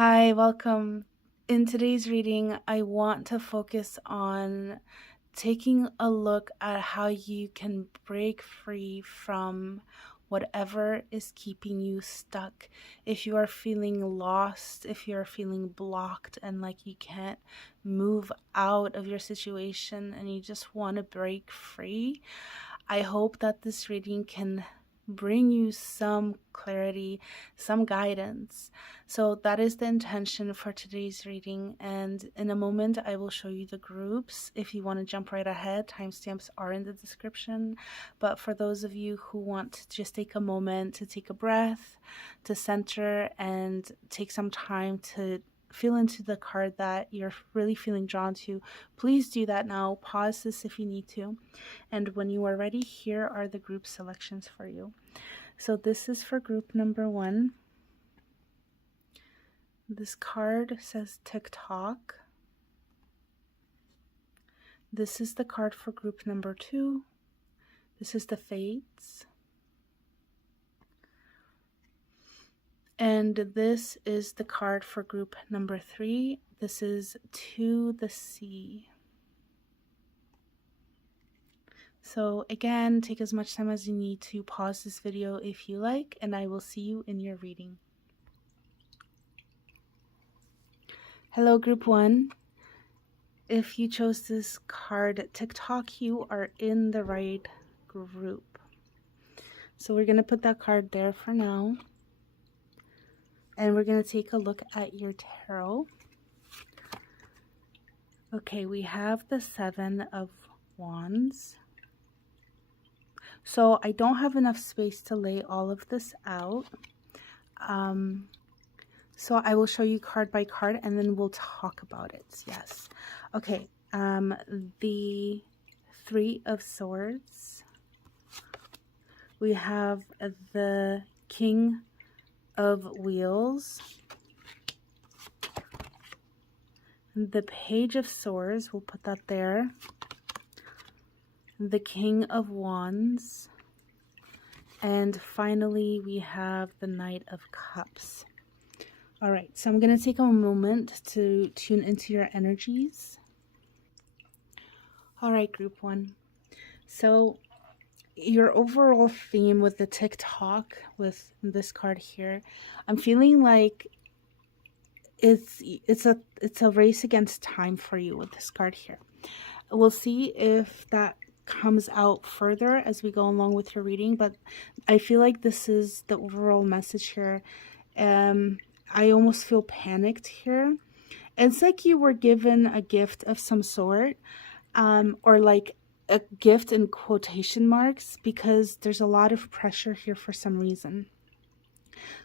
Hi, welcome. In today's reading, I want to focus on taking a look at how you can break free from whatever is keeping you stuck. If you are feeling lost, if you're feeling blocked and like you can't move out of your situation and you just want to break free, I hope that this reading can bring you some clarity, some guidance. So that is the intention for today's reading. And in a moment, I will show you the groups. If you want to jump right ahead, timestamps are in the description. But for those of you who want to just take a moment to take a breath, to center, and take some time to feel into the card that you're really feeling drawn to, please do that now. Pause this if you need to. And when you are ready, here are the group selections for you. So this is for group number 1. This card says Tik Tok. This is the card for group number 2. This is the Fates. And this is the card for group number 3. This is To the Sea. So again, take as much time as you need to pause this video if you like, and I will see you in your reading. Hello, group 1. If you chose this card, Tik Tok, you are in the right group. So we're going to put that card there for now. And we're going to take a look at your tarot. Okay, we have the 7 of Wands. So I don't have enough space to lay all of this out. So I will show you card by card and then we'll talk about it. Yes. Okay. The 3 of Swords. We have the King of Wheels. The Page of Swords. We'll put that there. The King of Wands. And finally, we have the Knight of Cups. All right, so I'm going to take a moment to tune into your energies. All right, group 1. So your overall theme with the Tik Tok, with this card here, I'm feeling like it's a race against time for you with this card here. We'll see if that comes out further as we go along with your reading, but I feel like this is the overall message here. I almost feel panicked here. It's like you were given a gift of some sort, or like a gift in quotation marks, because there's a lot of pressure here for some reason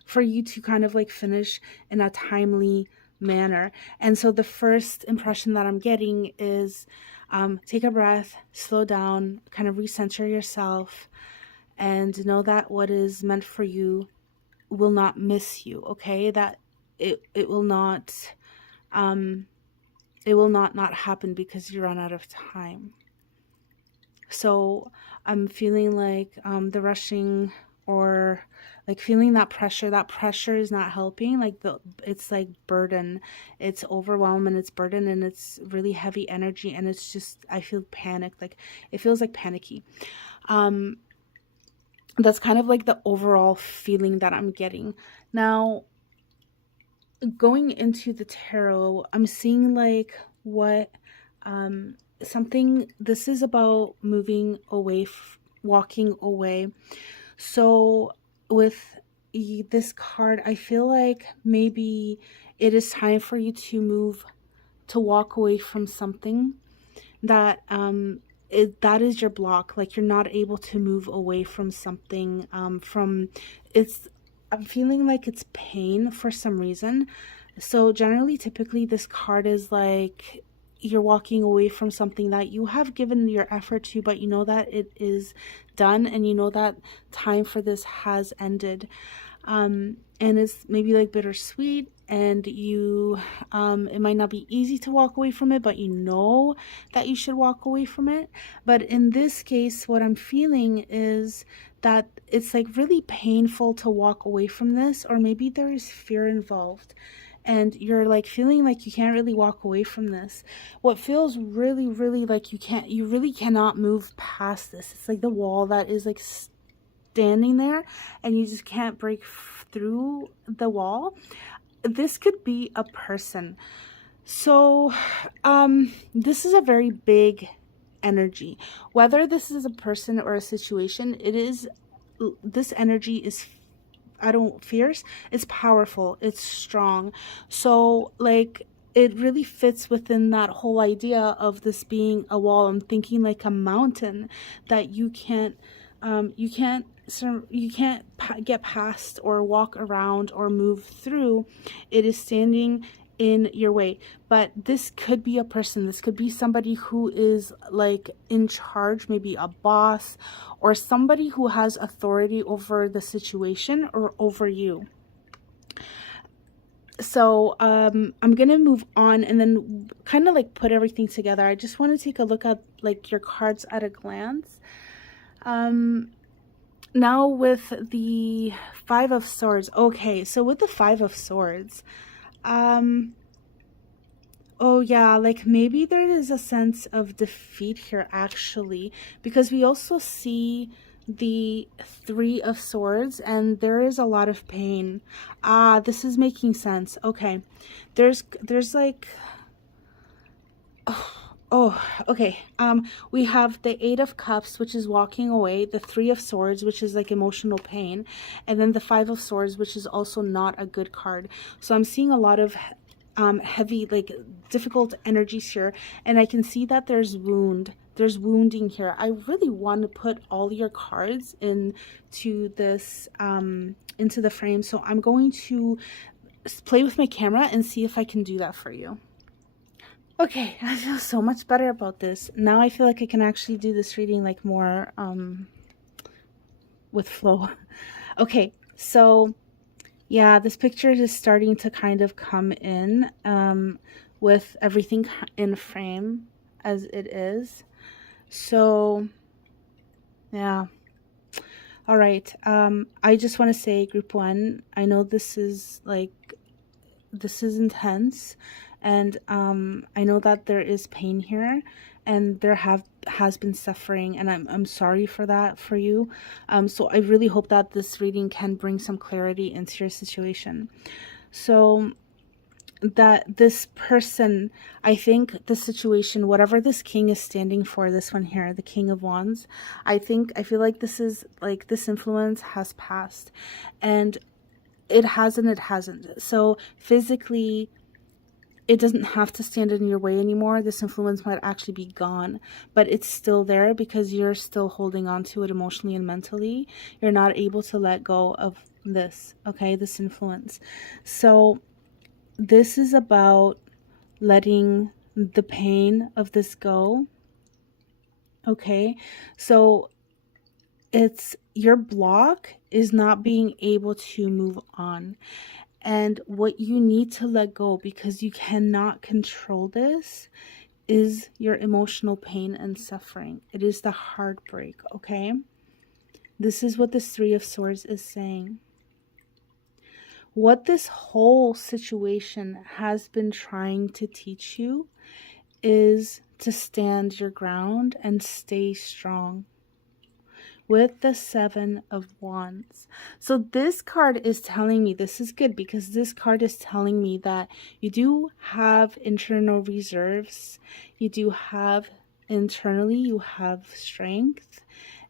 for you to kind of like finish in a timely manner. And so the first impression that I'm getting is take a breath, slow down, kind of recenter yourself, and know that what is meant for you will not miss you. Okay, that it will not not happen because you run out of time. So I'm feeling like the rushing, or like feeling that pressure is not helping. Like it's like burden, it's overwhelm and it's burden, and it's really heavy energy, and it's just, I feel panicked. Like it feels like panicky. That's kind of like the overall feeling that I'm getting. Now, going into the tarot, I'm seeing like what this is about moving away, walking away. So with this card, I feel like maybe it is time for you to walk away from something that that is your block. Like you're not able to move away from something. I'm feeling like it's pain for some reason. So generally, typically, this card is like you're walking away from something that you have given your effort to, but you know that it is done, and you know that time for this has ended. And it's maybe like bittersweet, and you it might not be easy to walk away from it, but you know that you should walk away from it. But in this case, what I'm feeling is that it's like really painful to walk away from this, or maybe there is fear involved and you're like feeling like you can't really walk away from this. What feels really, really like you really cannot move past this. It's like the wall that is like standing there and you just can't break through the wall. This could be a person. So, this is a very big energy. Whether this is a person or a situation, this energy is, I don't, fierce. It's powerful. It's strong. So, like, it really fits within that whole idea of this being a wall. I'm thinking like a mountain that you can't get past or walk around or move through. It is standing in your way. But this could be a person. This could be somebody who is like in charge, maybe a boss or somebody who has authority over the situation or over you. So I'm gonna move on and then kind of like put everything together. I just want to take a look at like your cards at a glance. Now with the Five of Swords. Okay, so with the Five of Swords, oh yeah, like maybe there is a sense of defeat here actually, because we also see the Three of Swords and there is a lot of pain. Ah, this is making sense. Okay. There's like oh, okay. We have the Eight of Cups, which is walking away, the Three of Swords, which is like emotional pain, and then the Five of Swords, which is also not a good card. So I'm seeing a lot of heavy, like difficult energies here, and I can see that there's wounding here. I really want to put all your cards into this into the frame, so I'm going to play with my camera and see if I can do that for you. Okay, I feel so much better about this. Now I feel like I can actually do this reading like more with flow. Okay, so yeah, this picture is starting to kind of come in with everything in frame as it is. So yeah. All right. I just want to say, group one, I know this is intense, and I know that there is pain here and there has been suffering, and I'm sorry for that for you. So I really hope that this reading can bring some clarity into your situation. So that this person, I think the situation, whatever this king is standing for, this one here, the King of Wands, I feel like this is like this influence has passed, and it hasn't. So physically, it doesn't have to stand in your way anymore. This influence might actually be gone, but it's still there because you're still holding on to it emotionally and mentally. You're not able to let go of this, okay, this influence. So this is about letting the pain of this go, okay? So it's your block is not being able to move on. And what you need to let go, because you cannot control this, is your emotional pain and suffering. It is the heartbreak, okay? This is what this Three of Swords is saying. What this whole situation has been trying to teach you is to stand your ground and stay strong. With the Seven of Wands. So this card is telling me, this is good, because this card is telling me that you do have internal reserves. You do have internally, you have strength,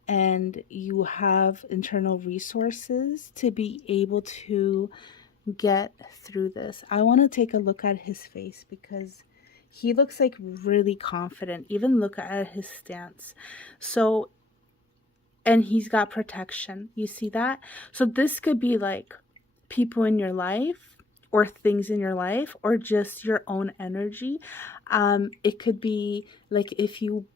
and you have internal resources to be able to get through this. I want to take a look at his face because he looks like really confident. Even look at his stance. So, and he's got protection. You see that? So this could be like people in your life or things in your life or just your own energy. It could be like if you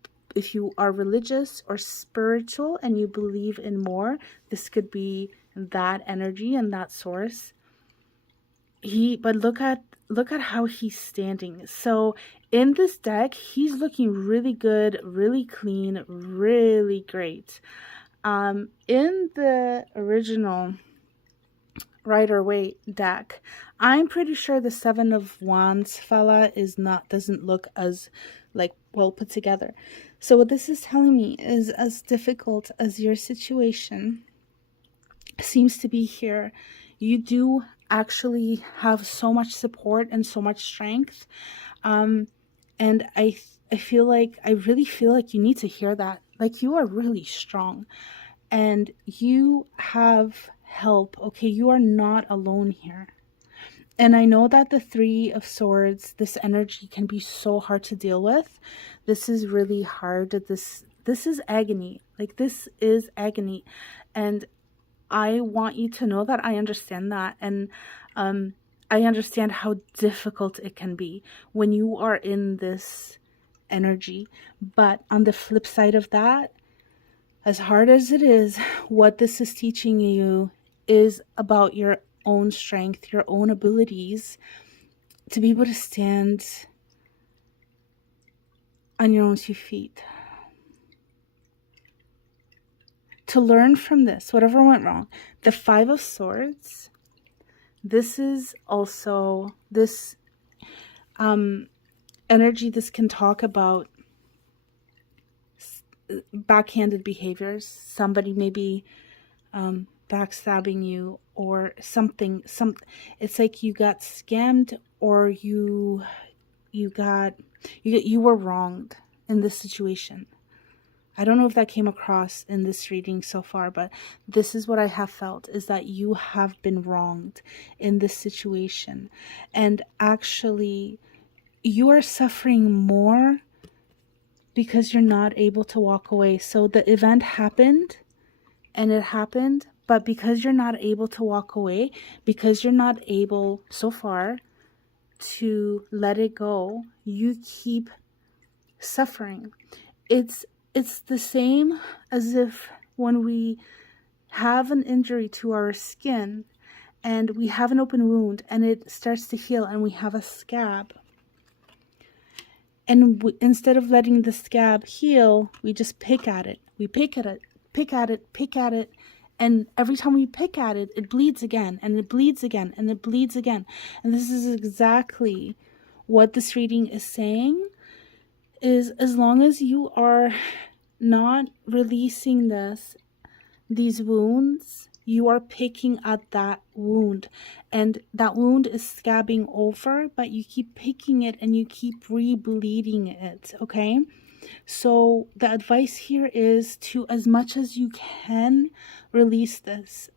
are religious or spiritual and you believe in more, this could be that energy and that source. But look at how he's standing. So in this deck, he's looking really good, really clean, really great. In the original Rider-Waite deck, I'm pretty sure the Seven of Wands fella doesn't look as like well put together. So what this is telling me is, as difficult as your situation seems to be here, you do actually have so much support and so much strength. And I really feel like you need to hear that. Like, you are really strong and you have help. Okay, you are not alone here. And I know that the Three of Swords, this energy can be so hard to deal with. This is really hard. This is agony. Like, this is agony. And I want you to know that I understand that. And I understand how difficult it can be when you are in this energy. But on the flip side of that, as hard as it is, what this is teaching you is about your own strength, your own abilities to be able to stand on your own 2 feet. To learn from this, whatever went wrong. The Five of Swords, this is also this energy. This can talk about backhanded behaviors. Somebody maybe backstabbing you or something. It's like you got scammed, or you were wronged in this situation. I don't know if that came across in this reading so far, but this is what I have felt, is that you have been wronged in this situation. And actually, you are suffering more because you're not able to walk away. So the event happened, and it happened, but because you're not able to walk away, because you're not able so far to let it go, you keep suffering. It's the same as if when we have an injury to our skin and we have an open wound and it starts to heal and we have a scab. And instead of letting the scab heal, we just pick at it. We pick at it, pick at it, pick at it. And every time we pick at it, it bleeds again, and it bleeds again, and it bleeds again. And this is exactly what this reading is saying, is as long as you are not releasing these wounds, you are picking at that wound, and that wound is scabbing over, but you keep picking it and you keep re-bleeding it. Okay, so the advice here is to, as much as you can, release this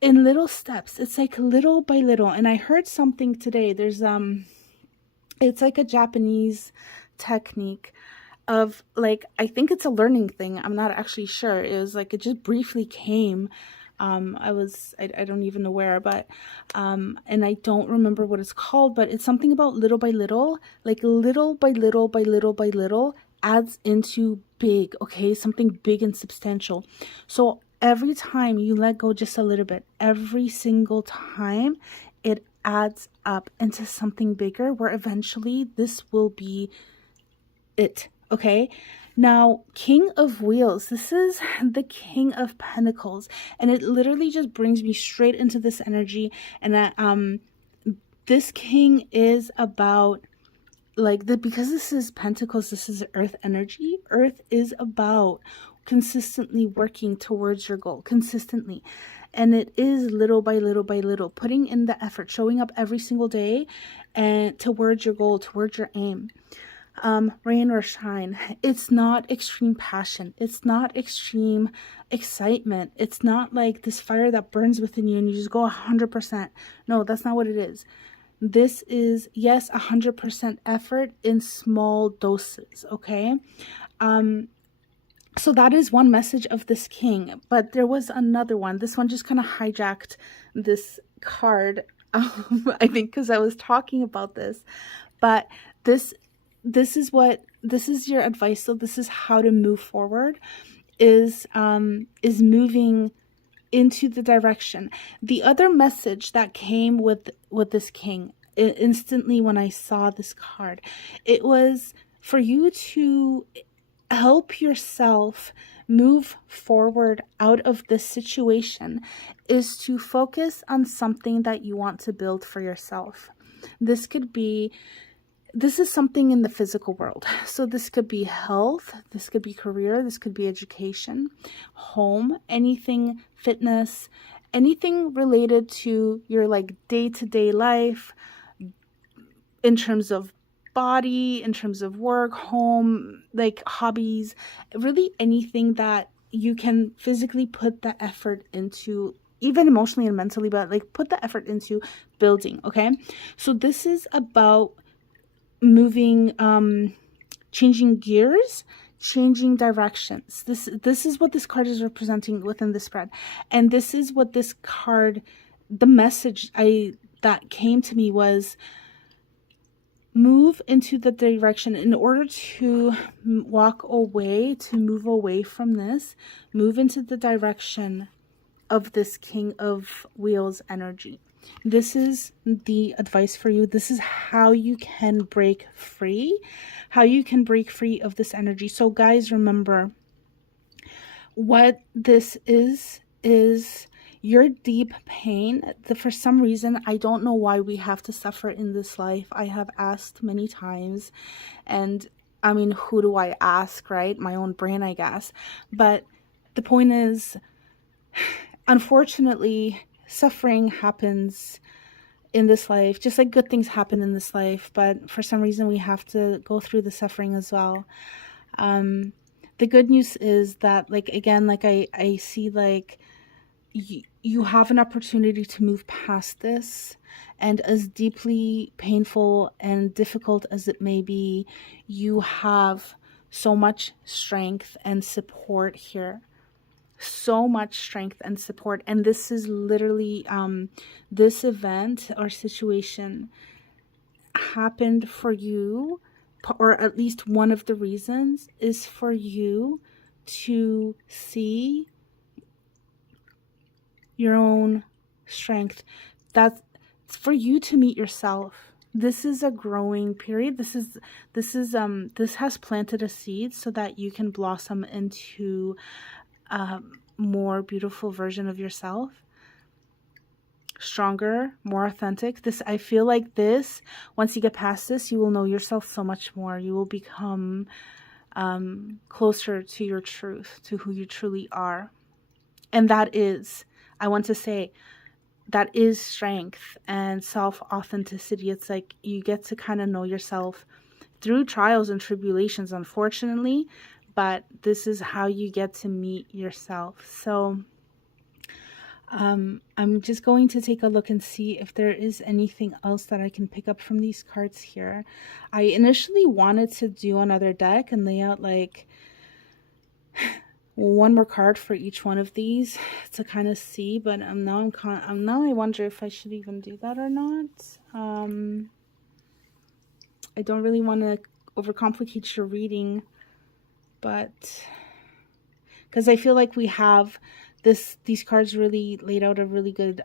in little steps. It's like little by little. And I heard something today, there's it's like a Japanese technique of, like, I think it's a learning thing, I'm not actually sure. It was like, it just briefly came. I don't even know where, but and I don't remember what it's called, but it's something about little by little, like little by little by little by little adds into big. Okay, something big and substantial. So every time you let go just a little bit, every single time, it adds up into something bigger, where eventually this will be it. Okay, now King of Wheels, this is the King of Pentacles, and it literally just brings me straight into this energy. And this king is about, like, because this is Pentacles, this is Earth energy. Earth is about consistently working towards your goal, consistently. And it is little by little by little, putting in the effort, showing up every single day and towards your goal, towards your aim. Rain or shine. It's not extreme passion. It's not extreme excitement. It's not like this fire that burns within you and you just go 100%. No, that's not what it is. This is, yes, 100% effort in small doses. Okay. So that is one message of this king, but there was another one. This one just kind of hijacked this card. I think because I was talking about this, but this is your advice. So this is how to move forward, is moving into the direction. The other message that came with this king, instantly when I saw this card, it was for you to help yourself move forward out of this situation is to focus on something that you want to build for yourself. This is something in the physical world. So this could be health, this could be career, this could be education, home, anything, fitness, anything related to your like day-to-day life in terms of body, in terms of work, home, like hobbies, really anything that you can physically put the effort into, even emotionally and mentally, but like put the effort into building. Okay, so this is about moving, changing gears, changing directions. This is what this card is representing within the spread, and this is what this card, the message that came to me was, move into the direction in order to walk away, to move away from this, move into the direction of this King of Wheels energy. This is the advice for you. This is how you can break free, how you can break free of this energy. So guys, remember what this is your deep pain. For some reason, I don't know why we have to suffer in this life. I have asked many times, and I mean, who do I ask, right? My own brain, I guess. But the point is, unfortunately, suffering happens in this life, just like good things happen in this life. But for some reason, we have to go through the suffering as well. The good news is that, like, again, like I see, like, you have an opportunity to move past this, and as deeply painful and difficult as it may be, you have so much strength and support here, so much strength and support. And this is literally, this event or situation happened for you, or at least one of the reasons is for you to see your own strength. That's for you to meet yourself. This is a growing period. This has planted a seed so that you can blossom into a more beautiful version of yourself, stronger, more authentic. I feel like this, once you get past this, you will know yourself so much more. You will become closer to your truth, to who you truly are. And that is, I want to say, that is strength and self-authenticity. It's like you get to kind of know yourself through trials and tribulations, unfortunately, but this is how you get to meet yourself. So I'm just going to take a look and see if there is anything else that I can pick up from these cards here. I initially wanted to do another deck and lay out like one more card for each one of these to kind of see, but now I wonder if I should even do that or not. I don't really want to overcomplicate your reading, but because I feel like we have these cards really laid out a really good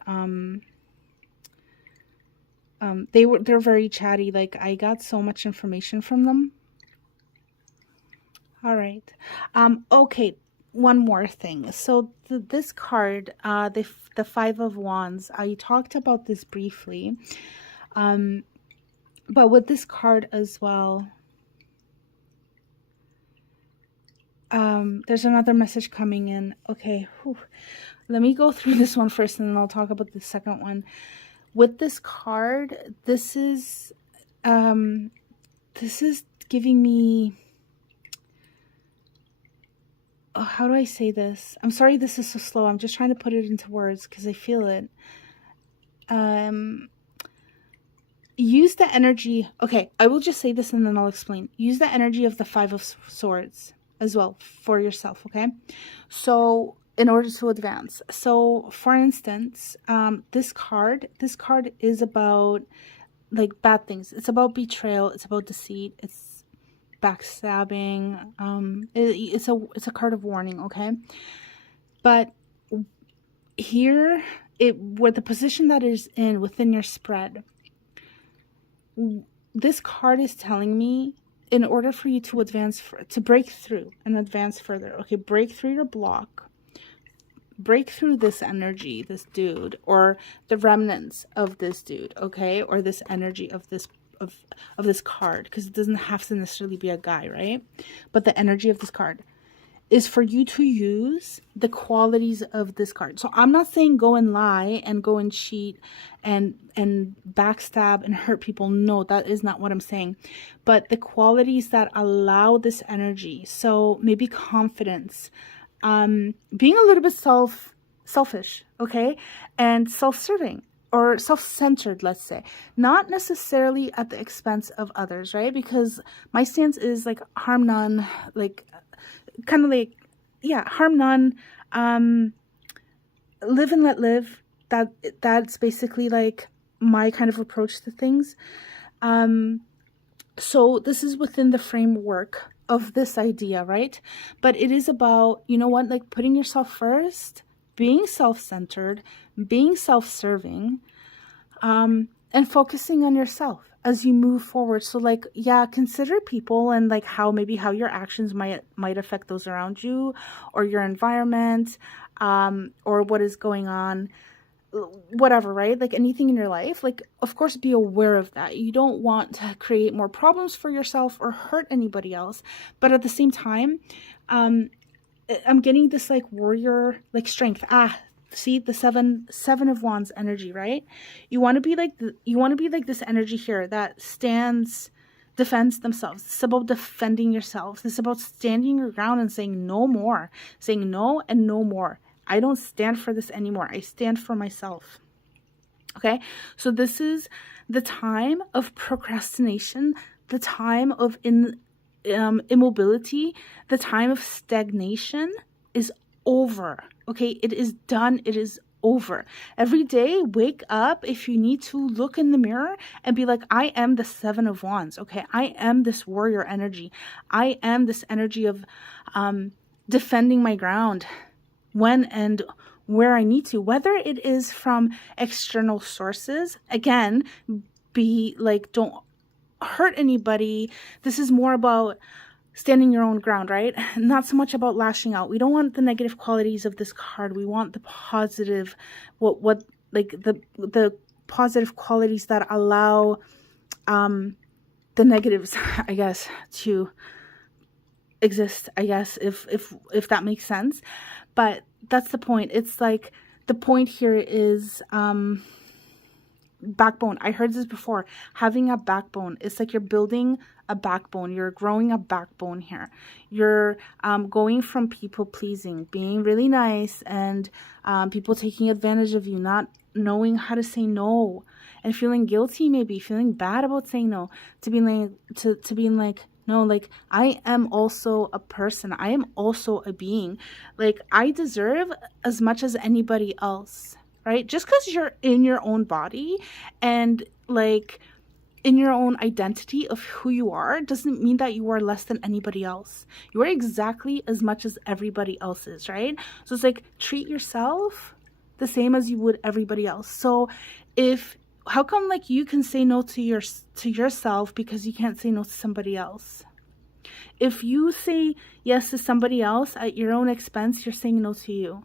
they're very chatty. Like, I got so much information from them. All right. Okay, one more thing. So this card, the Five of Wands, I talked about this briefly. But with this card as well, there's another message coming in. Okay, whew. Let me go through this one first, and then I'll talk about the second one. With this card, this is giving me, oh, how do I say this? I'm sorry this is so slow. I'm just trying to put it into words because I feel it. Use the energy. Okay, I will just say this and then I'll explain. Use the energy of the Five of Swords as well for yourself, okay? So in order to advance. So for instance, this card is about like bad things. It's about betrayal. It's about deceit. It's backstabbing. It's a card of warning, okay? But here, with the position that is in within your spread, this card is telling me in order for you to advance, to break through and advance further, okay, break through your block, break through this energy, this dude, or the remnants of this dude, okay, or this energy of this of this card, because it doesn't have to necessarily be a guy, right? But the energy of this card is for you to use the qualities of this card. So I'm not saying go and lie and go and cheat and backstab and hurt people. No, that is not what I'm saying. But the qualities that allow this energy. So maybe confidence, being a little bit selfish, okay, and self-serving or self-centered, let's say, not necessarily at the expense of others, right? Because my stance is like harm none, like kind of like, yeah, harm none, live and let live. That's basically like my kind of approach to things. So this is within the framework of this idea, right? But it is about, you know what, like putting yourself first, being self-centered, being self-serving, and focusing on yourself as you move forward. So like, yeah, consider people and like how your actions might affect those around you or your environment, or what is going on, whatever, right? Like anything in your life, like, of course, be aware of that. You don't want to create more problems for yourself or hurt anybody else. But at the same time, I'm getting this like warrior, like strength. See the seven of wands energy, right? You want to be like this energy here that defends themselves. It's about defending yourselves. It's about standing your ground and saying no more, saying no and no more. I don't stand for this anymore. I stand for myself. Okay, so this is the time of procrastination, the time of immobility, the time of stagnation is over. Okay, it is done. It is over. Every day, wake up. If you need to, look in the mirror and be like, I am the Seven of Wands. Okay, I am this warrior energy. I am this energy of defending my ground when and where I need to, whether it is from external sources. Again, be like, don't hurt anybody. This is more about standing your own ground, right? Not so much about lashing out. We don't want the negative qualities of this card. We want the positive, what like the positive qualities that allow the negatives, I guess, to exist, I guess, if that makes sense. But that's the point. It's like the point here is backbone. I heard this before. Having a backbone. It's like you're building a backbone. You're growing a backbone here. You're going from people pleasing, being really nice, and people taking advantage of you, not knowing how to say no, and feeling guilty, maybe feeling bad about saying no, to being like no, like I am also a person. I am also a being. Like I deserve as much as anybody else, right? Just because you're in your own body and like in your own identity of who you are doesn't mean that you are less than anybody else. You are exactly as much as everybody else is, right? So it's like treat yourself the same as you would everybody else. So how come like you can say no to yourself because you can't say no to somebody else? If you say yes to somebody else at your own expense, you're saying no to you.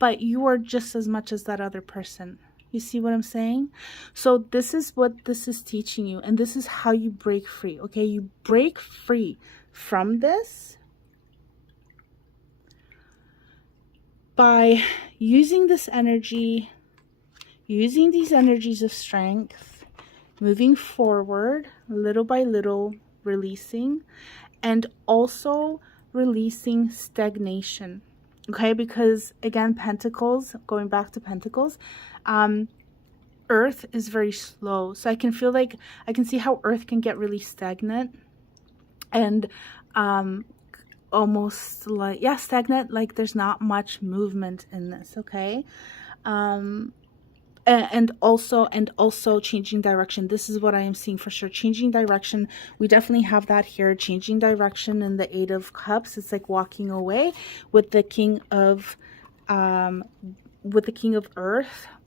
But you are just as much as that other person. You see what I'm saying? So this is what this is teaching you. And this is how you break free. Okay, you break free from this by using this energy, using these energies of strength, moving forward little by little, releasing, and also releasing stagnation. Okay, because again, Pentacles, going back to Pentacles, Earth is very slow. So I can see how Earth can get really stagnant and almost like, yeah, stagnant, like there's not much movement in this, okay? And also changing direction. This is what I am seeing for sure. Changing direction. We definitely have that here. Changing direction in the Eight of Cups. It's like walking away with the King of Earth.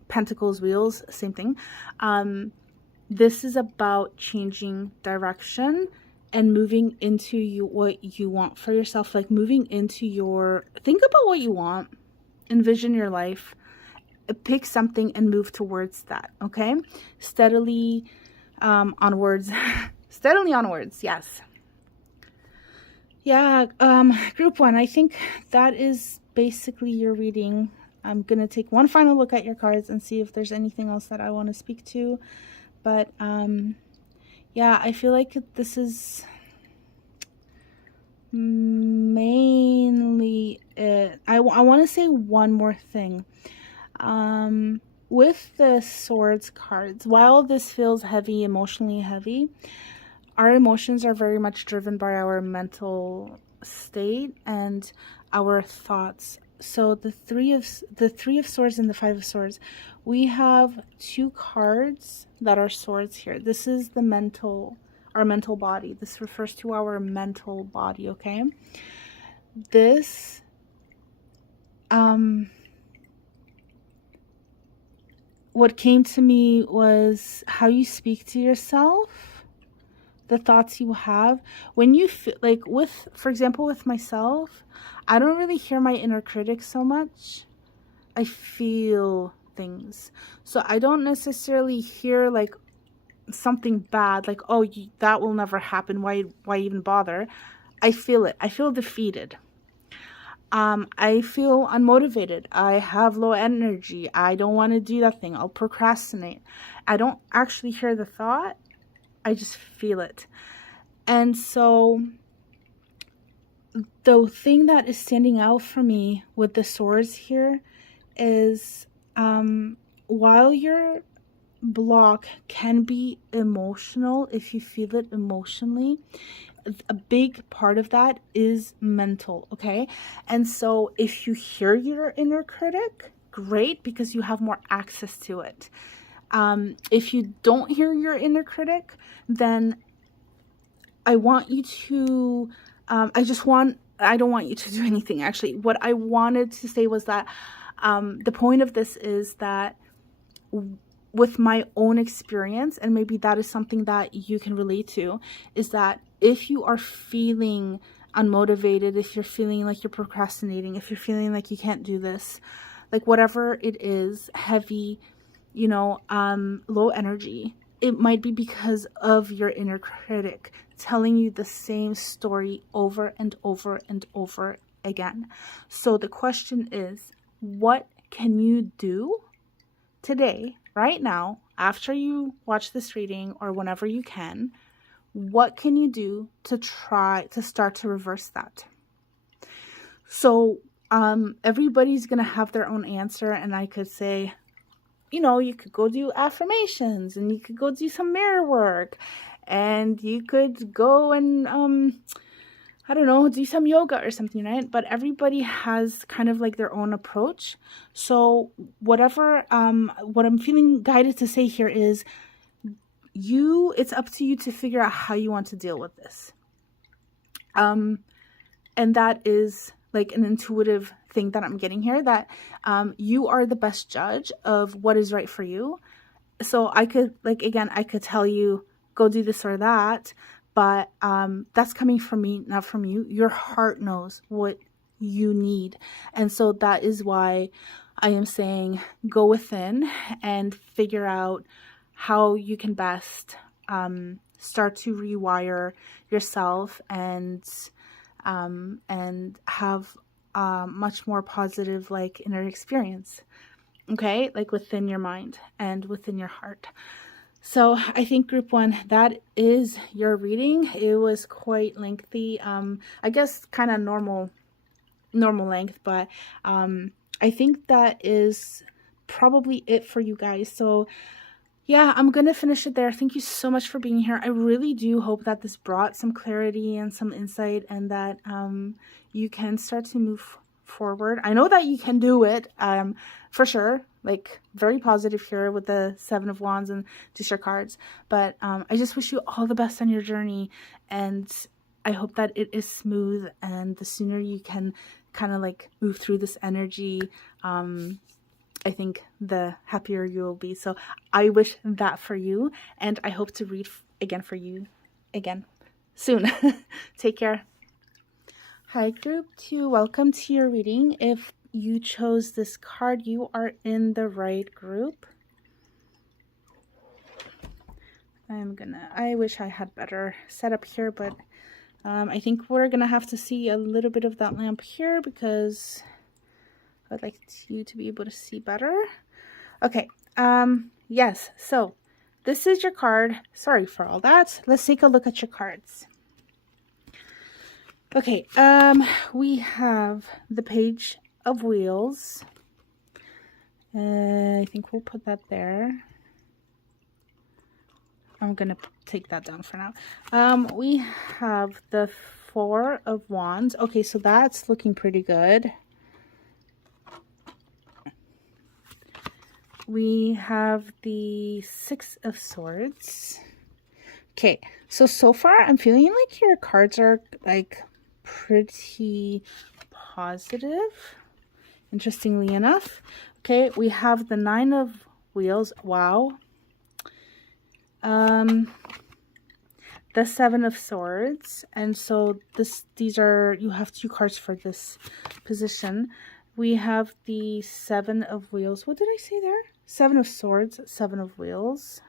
Pentacles, wheels, same thing. This is about changing direction and moving into what you want for yourself, like moving into think about what you want, envision your life, pick something and move towards that. Okay, steadily onwards. Steadily onwards. Yes. Yeah, group 1, I think that is basically your reading. I'm going to take one final look at your cards and see if there's anything else that I want to speak to. But yeah, I feel like this is mainly it. I want to say one more thing. With the Swords cards, while this feels heavy, emotionally heavy, our emotions are very much driven by our mental state and our thoughts. So the three of swords and the 5 of swords, we have 2 cards that are swords here. This is our mental body. This refers to our mental body, okay? This what came to me was how you speak to yourself, the thoughts you have when you feel like, for example, with myself, I don't really hear my inner critic so much. I feel things. So I don't necessarily hear like something bad, like, oh, that will never happen. Why even bother? I feel it. I feel defeated. I feel unmotivated. I have low energy. I don't want to do that thing. I'll procrastinate. I don't actually hear the thought. I just feel it. And so the thing that is standing out for me with the swords here is while your block can be emotional, if you feel it emotionally, a big part of that is mental, okay? And so if you hear your inner critic, great, because you have more access to it. If you don't hear your inner critic, then I want you to, I don't want you to do anything, actually. What I wanted to say was that the point of this is that with my own experience, and maybe that is something that you can relate to, is that if you are feeling unmotivated, if you're feeling like you're procrastinating, if you're feeling like you can't do this, like whatever it is, heavy, low energy, it might be because of your inner critic telling you the same story over and over and over again. So the question is, what can you do today, right now, after you watch this reading or whenever you can? What can you do to try to start to reverse that? So everybody's going to have their own answer, and I could say, you could go do affirmations, and you could go do some mirror work, and you could go and I don't know, do some yoga or something, right? But everybody has kind of like their own approach. So whatever, what I'm feeling guided to say here is, it's up to you to figure out how you want to deal with this. And that is like an intuitive thing that I'm getting here, that you are the best judge of what is right for you. So I could, I could tell you, go do this or that, but that's coming from me, not from you. Your heart knows what you need. And so that is why I am saying, go within and figure out how you can best start to rewire yourself and have much more positive inner experience, okay, within your mind and within your heart. So I think group 1, that is your reading. It was quite lengthy, I guess kind of normal length, but I think that is probably it for you guys. So yeah, I'm going to finish it there. Thank you so much for being here. I really do hope that this brought some clarity and some insight, and that you can start to move forward. I know that you can do it, for sure. Very positive here with the 7 of Wands and Disher cards. But I just wish you all the best on your journey, and I hope that it is smooth, and the sooner you can kind of move through this energy, I think the happier you will be. So I wish that for you, and I hope to read again for you again. soon. Take care. Hi, group 2. Welcome to your reading. If you chose this card, you are in the right group. I wish I had better setup here, but I think we're gonna have to see a little bit of that lamp here because I'd like you to be able to see better. Okay, yes, so this is your card. Sorry for all that. Let's take a look at your cards. Okay, we have the Page of Wheels. I think we'll put that there. I'm gonna take that down for now. We have the Four of Wands. Okay, so that's looking pretty good. We have the Six of Swords. Okay, so far I'm feeling like your cards are like pretty positive, interestingly enough. Okay, we have the Nine of Wheels. Wow. The Seven of Swords, and so these are, you have 2 cards for this position. We have the Seven of Wheels. What did I say there? Seven of Swords, Seven of Wheels.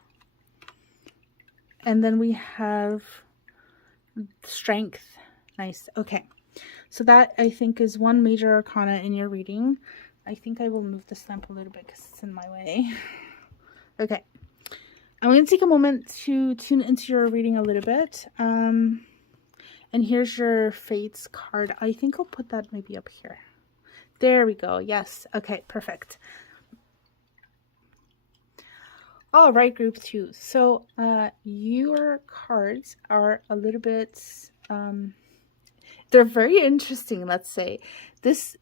And then we have Strength. Nice. Okay. So that, I think, is one major arcana in your reading. I think I will move this lamp a little bit because it's in my way. Okay. I'm going to take a moment to tune into your reading a little bit. And here's your Fates card. I think I'll put that maybe up here. There we go. Yes. Okay, perfect. All right, group 2. So your cards are a little bit, they're very interesting, let's say. This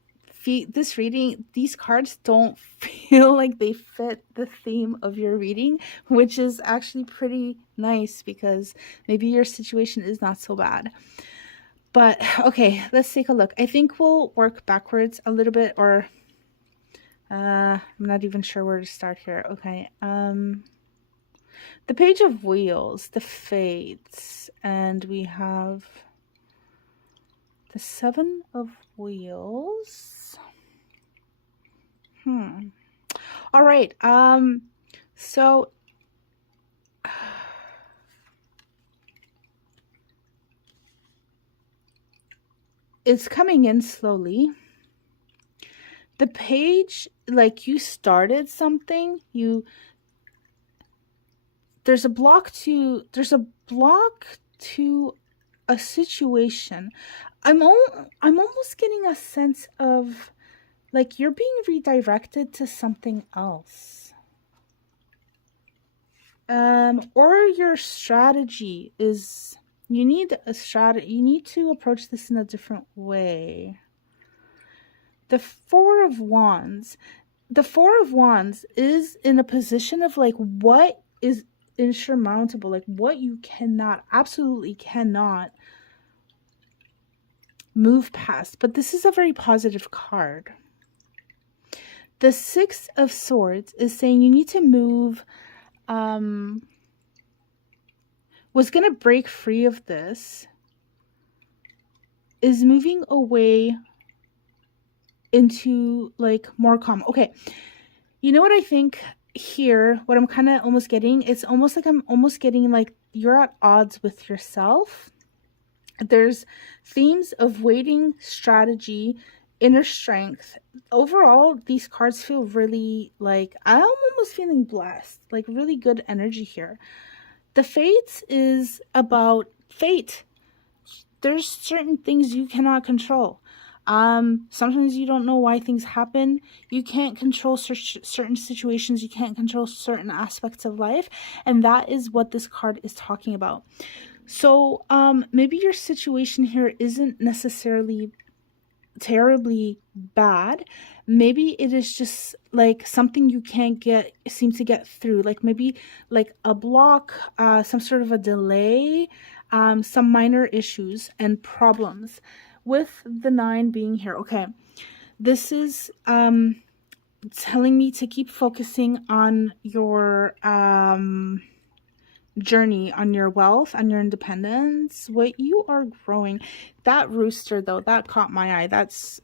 reading, these cards don't feel like they fit the theme of your reading, which is actually pretty nice because maybe your situation is not so bad. But okay, let's take a look. I think we'll work backwards a little bit, or I'm not even sure where to start here. Okay, the Page of Wheels, the Fates, and we have the Seven of Wheels. All right. So it's coming in slowly. The page, like you started something, there's a block to a situation. I'm almost getting a sense of like you're being redirected to something else. Or your strategy is, you need a strategy. You need to approach this in a different way. The Four of Wands. The Four of Wands is in a position of like what is insurmountable, like what you cannot, absolutely cannot move past. But this is a very positive card. The Six of Swords is saying you need to move, was going to break free of this, is moving away into like more calm. Okay, you know what I think here, what I'm kind of almost getting, it's almost like I'm almost getting like you're at odds with yourself. There's themes of waiting, strategy, inner strength. Overall, these cards feel really like, I'm almost feeling blessed, like really good energy here. The Fates is about fate. There's certain things you cannot control. Sometimes you don't know why things happen. You can't control certain situations. You can't control certain aspects of life. And that is what this card is talking about. So, maybe your situation here isn't necessarily terribly bad. Maybe it is just like something you can't seem to get through, like maybe like a block, some sort of a delay, some minor issues and problems with the 9 being here. Okay, this is telling me to keep focusing on your journey, on your wealth, on your independence, what you are growing. That rooster though, that caught my eye. That's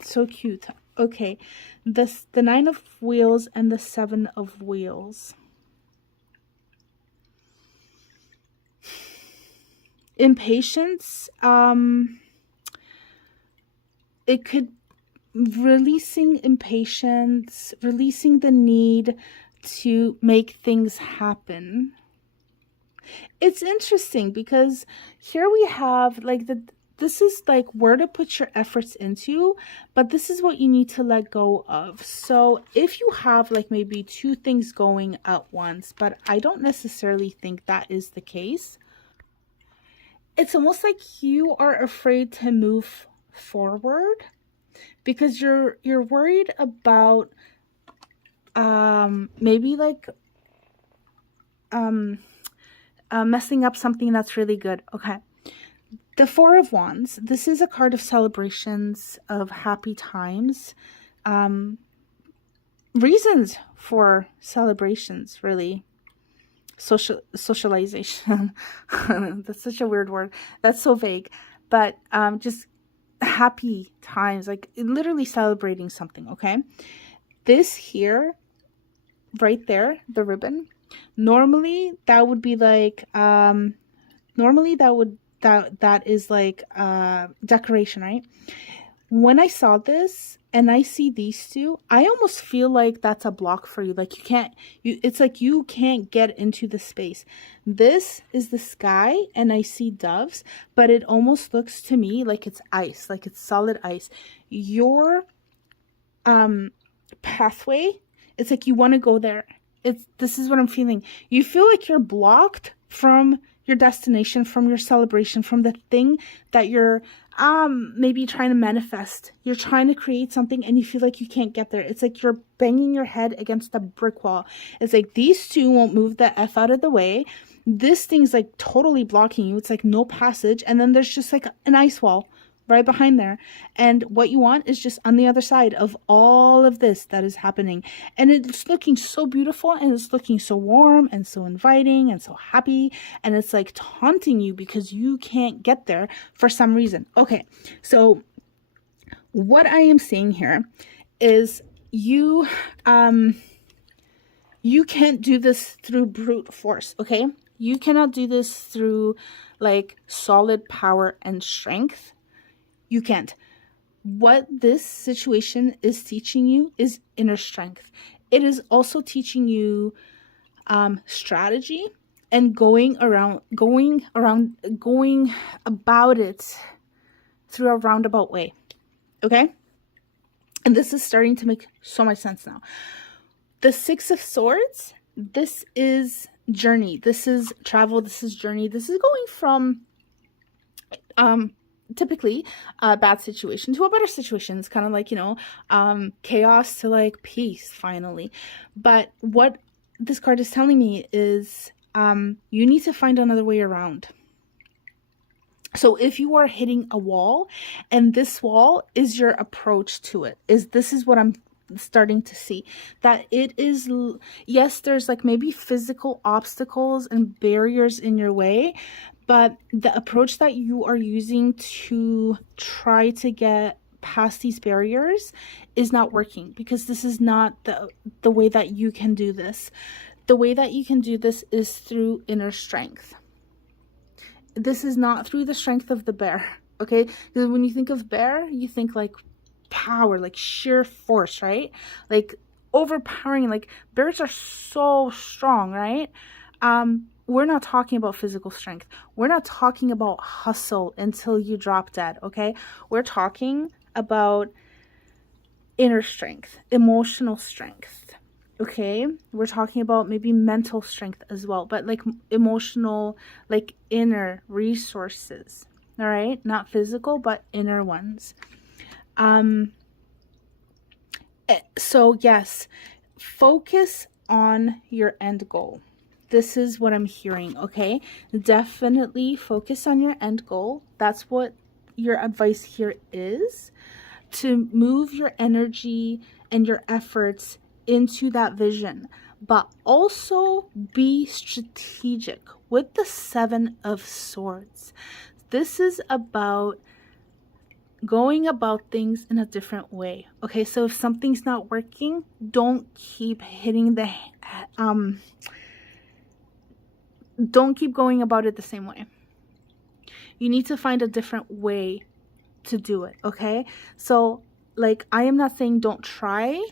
so cute. Okay, the 9 of wheels and the 7 of wheels. Impatience, it could releasing impatience, releasing the need to make things happen. It's interesting because here we have like this is like where to put your efforts into, but this is what you need to let go of. So if you have like maybe 2 things going at once, but I don't necessarily think that is the case. It's almost like you are afraid to move forward because you're worried about maybe like messing up something that's really good. Okay. The 4 of Wands, this is a card of celebrations, of happy times, reasons for celebrations, really. Socialization. That's such a weird word. That's so vague. But just happy times, like literally celebrating something, okay? This here, right there, the ribbon, normally that would be like, normally that is like decoration, right? When I saw this and I see these 2, I almost feel like that's a block for you. Like it's like you can't get into the space. This is the sky and I see doves, but it almost looks to me like it's ice, like it's solid ice. Your pathway, it's like you want to go there. This is what I'm feeling. You feel like you're blocked from your destination, from your celebration, from the thing that you're maybe trying to manifest. You're trying to create something and you feel like you can't get there. It's like you're banging your head against a brick wall. It's like these 2 won't move the F out of the way. This thing's like totally blocking you. It's like no passage. And then there's just like an ice wall right behind there. And what you want is just on the other side of all of this that is happening. And it's looking so beautiful and it's looking so warm and so inviting and so happy. And it's like taunting you because you can't get there for some reason. Okay, so what I am seeing here is you can't do this through brute force, okay? You cannot do this through like solid power and strength. You can't. What this situation is teaching you is inner strength. It is also teaching you strategy and going about it through a roundabout way. Okay? And this is starting to make so much sense now. The 6 of Swords, this is journey. This is travel. This is journey. This is going from typically a bad situation to a better situation. It's kind of like, chaos to like peace finally. But what this card is telling me is you need to find another way around. So if you are hitting a wall and this wall is your approach to it, this is what I'm starting to see, that it is, yes, there's like maybe physical obstacles and barriers in your way, but the approach that you are using to try to get past these barriers is not working, because this is not the way that you can do this. The way that you can do this is through inner strength. This is not through the strength of the bear, okay? Because when you think of bear, you think like power, like sheer force, right? Like overpowering, like bears are so strong, right? We're not talking about physical strength. We're not talking about hustle until you drop dead, okay? We're talking about inner strength, emotional strength, okay? We're talking about maybe mental strength as well, but like emotional, like inner resources, all right? Not physical, but inner ones. So yes, focus on your end goal. This is what I'm hearing, okay? Definitely focus on your end goal. That's what your advice here is, to move your energy and your efforts into that vision. but also be strategic with the Seven of Swords. This is about going about things in a different way. Okay, so if something's not working, don't keep hitting the don't keep going about it the same way. You need to find a different way to do it. Okay, so like, I am not saying don't try,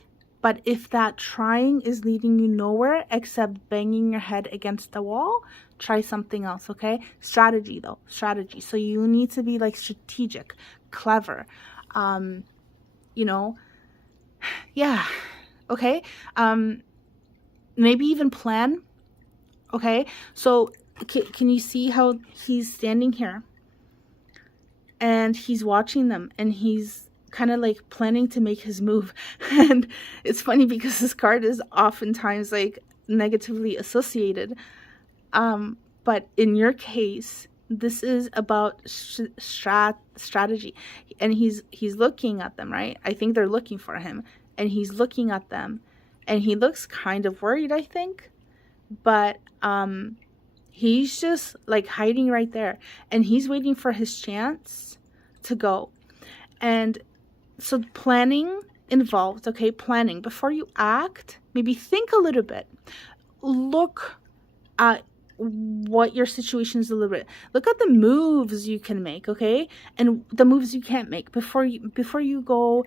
but if that trying is leading you nowhere except banging your head against the wall, try something else. Okay, strategy though, strategy. So you need to be like strategic, clever, you know, yeah, okay, maybe even plan. Okay, so can you see how he's standing here and he's watching them and he's kind of like planning to make his move? And it's funny because this card is oftentimes like negatively associated, but in your case this is about strategy. And he's looking at them, right? I think they're looking for him, and he's looking at them and he looks kind of worried, I think, but he's just like hiding right there and he's waiting for his chance to go. And so planning involved, okay, planning before you act. Maybe think a little bit, look at what your situation is a little bit, look at the moves you can make, okay, and the moves you can't make before you go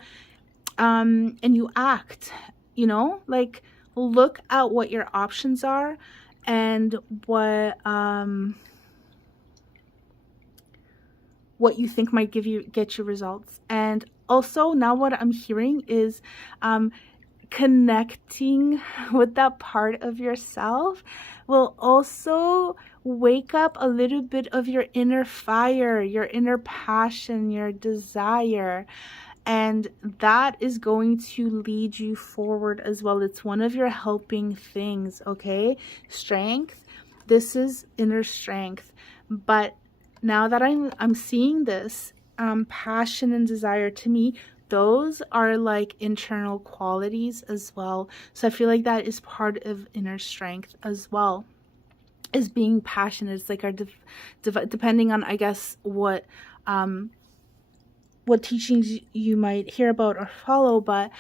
and you act, you know, like look at what your options are and what you think might get you results. And also now what I'm hearing is connecting with that part of yourself will also wake up a little bit of your inner fire, your inner passion, your desire. And that is going to lead you forward as well. It's one of your helping things, okay? Strength. This is inner strength. But now that I'm seeing this, passion and desire, to me, those are like internal qualities as well. So I feel like that is part of inner strength as well, is being passionate. It's like our depending on, I guess, what teachings you might hear about or follow, but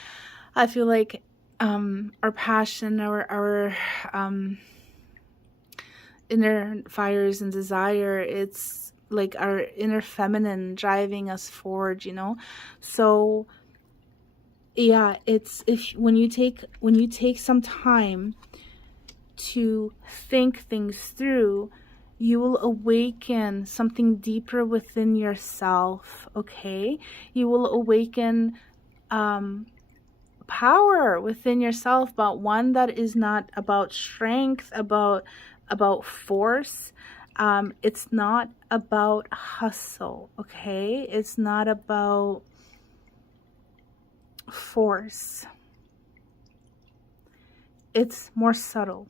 I feel like our passion, our inner fires and desire, it's like our inner feminine driving us forward, you know. So yeah, it's when you take some time to think things through, you will awaken something deeper within yourself, okay? You will awaken power within yourself, but one that is not about strength, about force. It's not about hustle, okay? It's not about force. It's more subtle,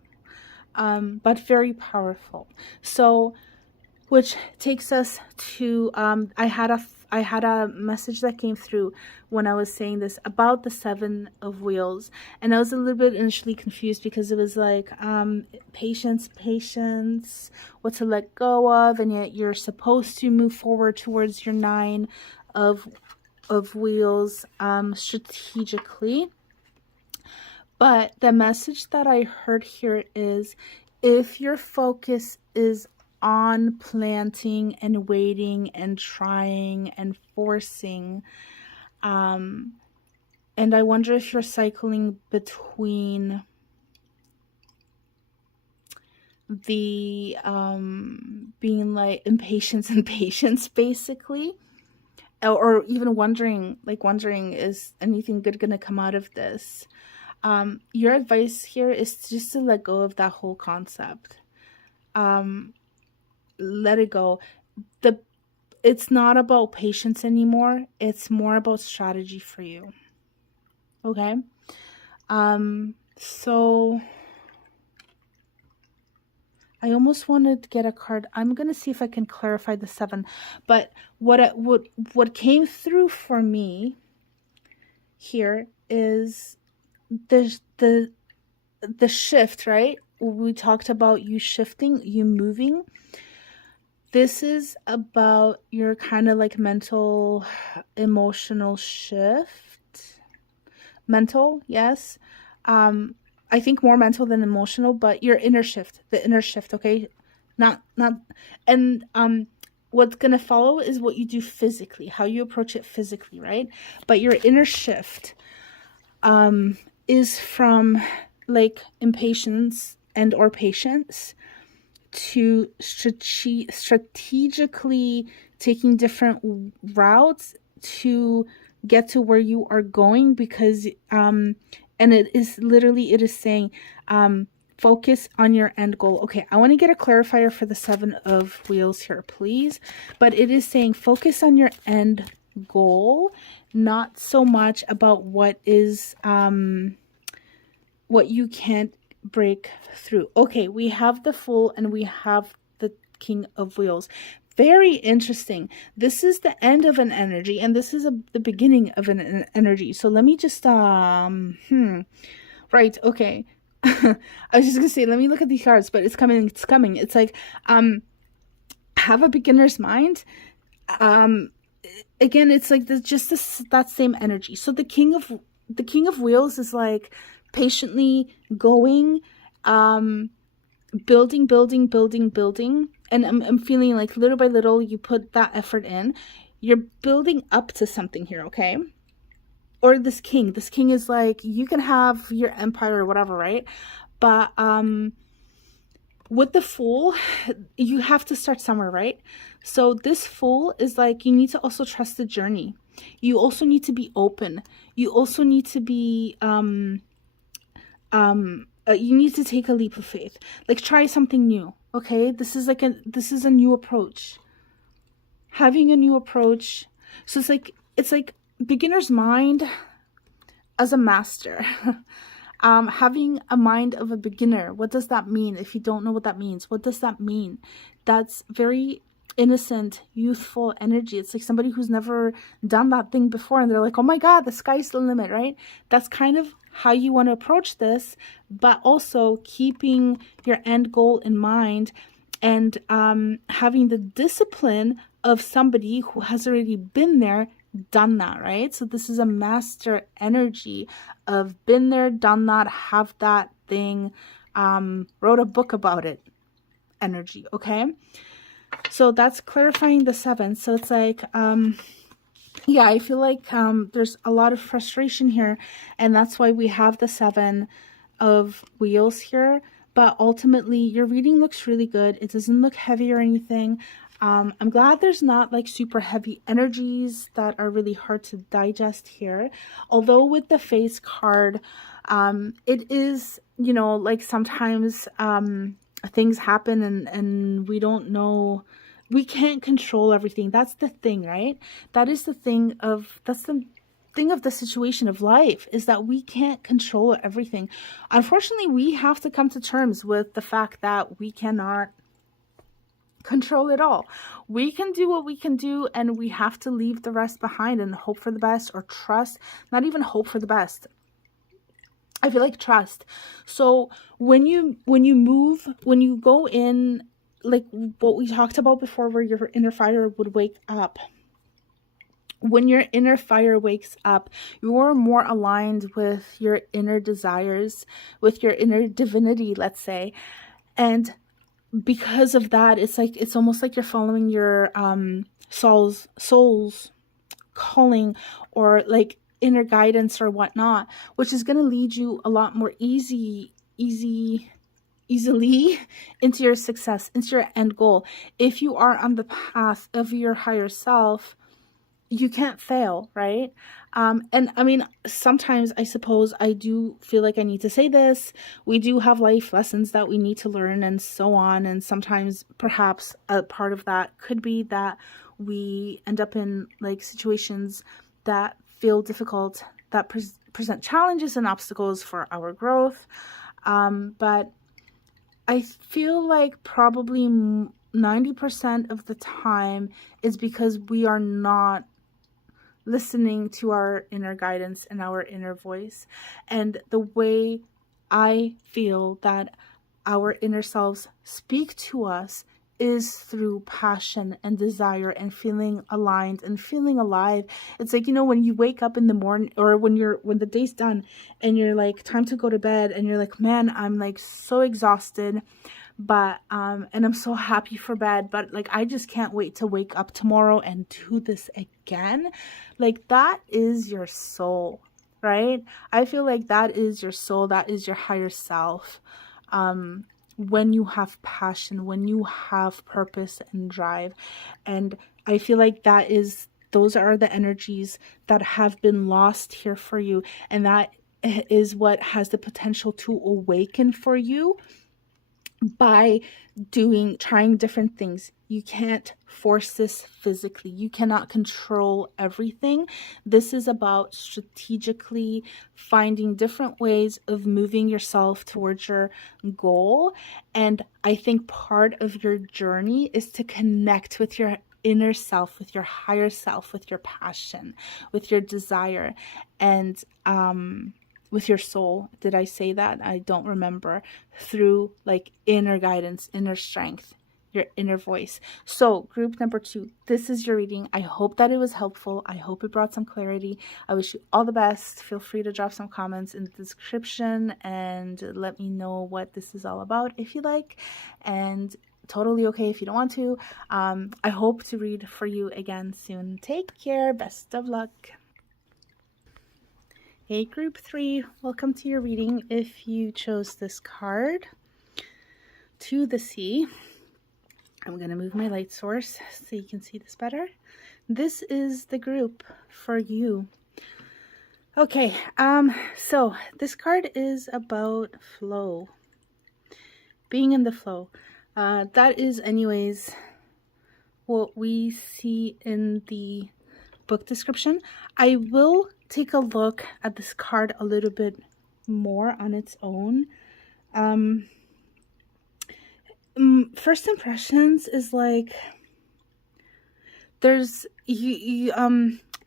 but very powerful. So, which takes us to, I had a message that came through when I was saying this about the Seven of Wheels, and I was a little bit initially confused because it was like patience, what to let go of, and yet you're supposed to move forward towards your Nine of Wheels strategically. But the message that I heard here is, if your focus is on planting and waiting and trying and forcing, and I wonder if you're cycling between the being like impatience and patience, basically, or even wondering is anything good gonna come out of this. Your advice here is just to let go of that whole concept. Let it go. It's not about patience anymore. It's more about strategy for you. Okay? So I almost wanted to get a card. I'm going to see if I can clarify the 7. But what came through for me here is the the shift, right? We talked about you shifting, you moving. This is about your kind of like mental, emotional shift. Mental, yes. Um, I think more mental than emotional, but your inner shift, the inner shift, okay? Not and what's gonna follow is what you do physically, how you approach it physically, right? But your inner shift is from like impatience and or patience to strategically taking different routes to get to where you are going, because and it is literally, it is saying focus on your end goal. Okay, I want to get a clarifier for the 7 of wheels here, please. But it is saying focus on your end goal, not so much about what is what you can't break through. Okay, we have the Fool and we have the King of Wheels. Very interesting. This is the end of an energy, and this is the beginning of an energy. So let me just right, okay. I was just gonna say, let me look at these cards, but it's coming, it's coming. It's like have a beginner's mind. Again, it's like that same energy. So the King of Wheels is like patiently going, building, and I'm feeling like little by little you put that effort in, you're building up to something here, okay? Or this king is like, you can have your empire or whatever, right? But with the Fool, you have to start somewhere, right? So this Fool is like, you need to also trust the journey. You also need to be open. You also need to be you need to take a leap of faith. Like, try something new, okay? This is a new approach. Having a new approach. So it's like beginner's mind as a master. Having a mind of a beginner. What does that mean? If you don't know what that means, what does that mean? That's very innocent, youthful energy. It's like somebody who's never done that thing before, and they're like, oh my God, the sky's the limit, right? That's kind of how you want to approach this, but also keeping your end goal in mind, and having the discipline of somebody who has already been there, done that, right? So this is a master energy of been there, done that, have that thing, wrote a book about it energy, okay? So that's clarifying the 7. So it's like, yeah, I feel like there's a lot of frustration here, and that's why we have the 7 of wheels here. But ultimately, your reading looks really good. It doesn't look heavy or anything. I'm glad there's not like super heavy energies that are really hard to digest here. Although with the Face card, it is, you know, like sometimes things happen and we don't know, we can't control everything. That's the thing, right? That's the thing of the situation of life, is that we can't control everything. Unfortunately, we have to come to terms with the fact that we cannot control it all. We can do what we can do, and we have to leave the rest behind and hope for the best, or trust, not even hope for the best. I feel like trust. So when you move, when you go in, like what we talked about before, where your inner fire would wake up. When your inner fire wakes up, you're more aligned with your inner desires, with your inner divinity, let's say. And because of that, it's like, it's almost like you're following your soul's calling, or like inner guidance or whatnot, which is going to lead you a lot more easily into your success, into your end goal. If you are on the path of your higher self, you can't fail, right? And I mean, sometimes I suppose I do feel like I need to say this. We do have life lessons that we need to learn, and so on. And sometimes perhaps a part of that could be that we end up in like situations that feel difficult, that present challenges and obstacles for our growth. But I feel like probably 90% of the time is because we are not listening to our inner guidance and our inner voice. And the way I feel that our inner selves speak to us is through passion and desire and feeling aligned and feeling alive. It's like, when you wake up in the morning, or when the day's done and you're like, time to go to bed, and you're like, man, I'm like so exhausted, but and I'm so happy for bed, but like I just can't wait to wake up tomorrow and do this again. Like, that is your soul, right? I feel like that is your soul, that is your higher self. When you have passion, when you have purpose and drive. And I feel like those are the energies that have been lost here for you. And that is what has the potential to awaken for you by trying different things. You can't force this physically. You cannot control everything. This is about strategically finding different ways of moving yourself towards your goal. And I think part of your journey is to connect with your inner self, with your higher self, with your passion, with your desire, and with your soul. Did I say that? I don't remember. Through like inner guidance, inner strength, your inner voice. So group number 2, this is your reading. I hope that it was helpful. I hope it brought some clarity. I wish you all the best. Feel free to drop some comments in the description and let me know what this is all about if you like, and totally okay if you don't want to. I hope to read for you again soon. Take care. Best of luck. Hey, group 3, welcome to your reading. If you chose this card, To the Sea, I'm going to move my light source so you can see this better. This is the group for you. Okay, so this card is about flow, being in the flow. That is anyways what we see in the book description. I will take a look at this card a little bit more on its own. First impressions is like there's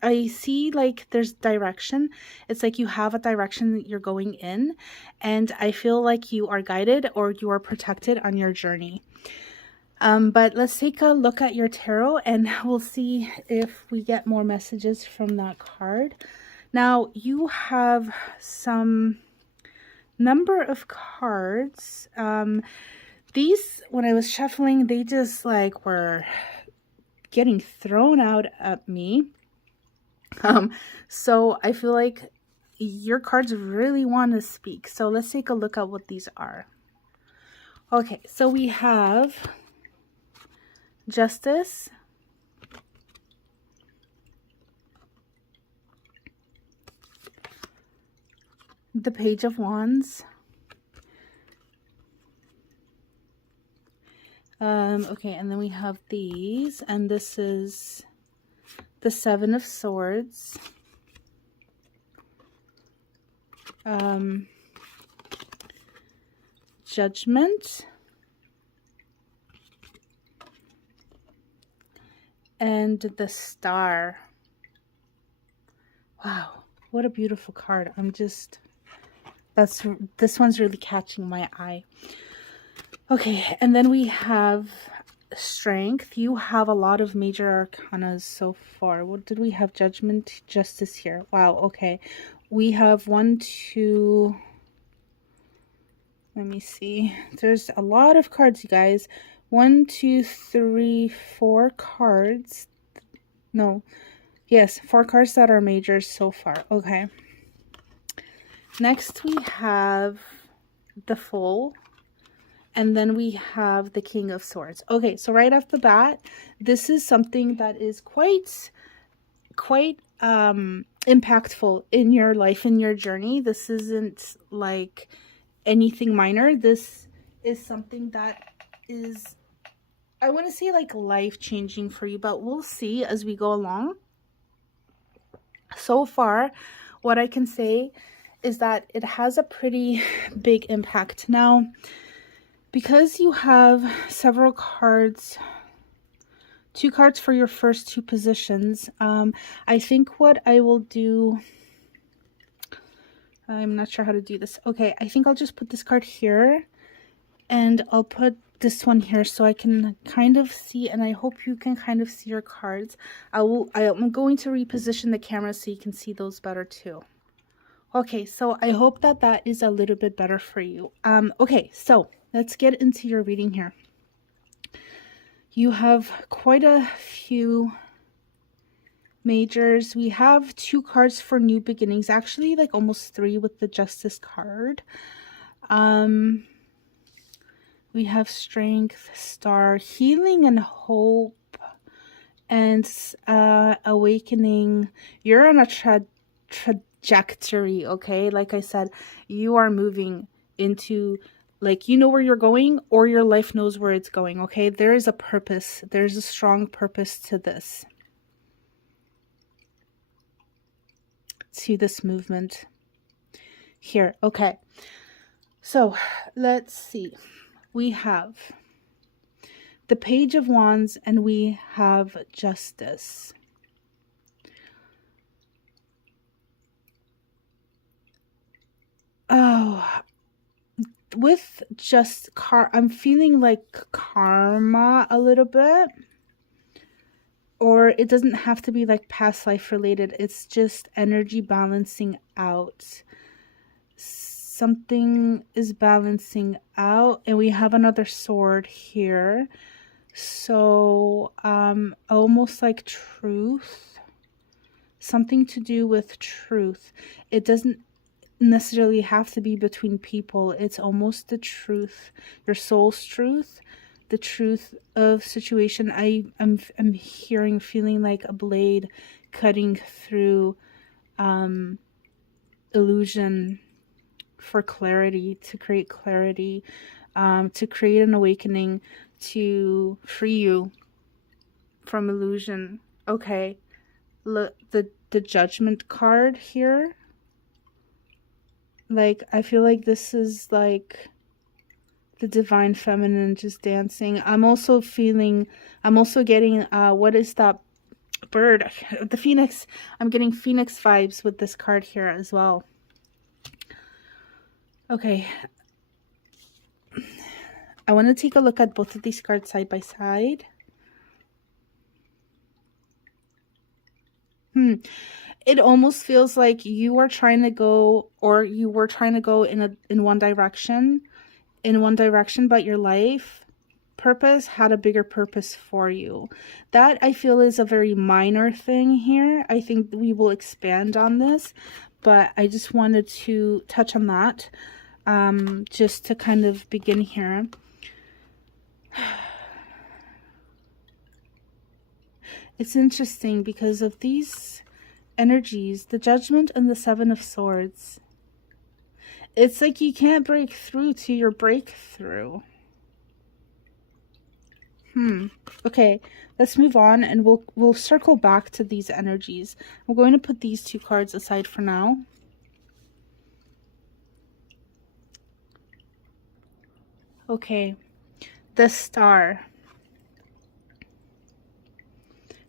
I see like there's direction. It's like you have a direction that you're going in, and I feel like you are guided or you are protected on your journey. But let's take a look at your tarot and we'll see if we get more messages from that card. Now, you have some number of cards. These, when I was shuffling, they just like were getting thrown out at me. So I feel like your cards really want to speak. So let's take a look at what these are. Okay, so we have Justice, the Page of Wands, okay, and then we have these, and this is the Seven of Swords, Judgment, and the Star. Wow, what a beautiful card. This one's really catching my eye. Okay, and then we have Strength. You have a lot of major arcanas so far. What did we have? Judgment, Justice here. Wow, okay. We have 1, 2, let me see. There's a lot of cards, you guys. 1, 2, 3, 4 cards. No. Yes, 4 cards that are majors so far. Okay. Next we have the Fool. And then we have the King of Swords. Okay, so right off the bat, this is something that is quite impactful in your life, in your journey. This isn't like anything minor. This is something that is, I want to say like life-changing for you, but we'll see as we go along. So far, what I can say is that it has a pretty big impact. Now, because you have several cards, 2 cards for your first 2 positions, I think what I will do, I'm not sure how to do this. Okay, I think I'll just put this card here, and I'll put this one here so I can kind of see, and I hope you can kind of see your cards. I'm going to reposition the camera so you can see those better too. Okay, so I hope that that is a little bit better for you. Okay, so let's get into your reading here. You have quite a few majors. We have 2 cards for new beginnings, actually like almost 3 with the Justice card. We have Strength, Star, Healing, and Hope, and Awakening. You're on a trajectory, okay? Like I said, you are moving into, like, you know where you're going, or your life knows where it's going, okay? There is a purpose. There's a strong purpose to this. To this movement here. Okay. So, let's see. We have the Page of Wands and we have Justice. Oh, with just I'm feeling like karma a little bit. Or it doesn't have to be like past life related. It's just energy balancing out. Something is balancing out, and we have another sword here. So almost like truth, something to do with truth. It doesn't necessarily have to be between people. It's almost the truth, your soul's truth, the truth of situation. I'm feeling like a blade cutting through illusion for clarity, to create clarity, to create an awakening, to free you from illusion. Okay, look, the Judgment card here. Like, I feel like this is like the divine feminine just dancing. I'm also getting, what is that bird? The phoenix. I'm getting phoenix vibes with this card here as well. Okay. I want to take a look at both of these cards side by side. It almost feels like you are trying to go, or you were trying to go in one direction, but your life purpose had a bigger purpose for you. That, I feel, is a very minor thing here. I think we will expand on this, but I just wanted to touch on that, just to kind of begin here. It's interesting because of these energies, the Judgment and the Seven of Swords. It's like you can't break through to your breakthrough. Okay, let's move on, and we'll circle back to these energies. I'm going to put these 2 cards aside for now. Okay, the Star.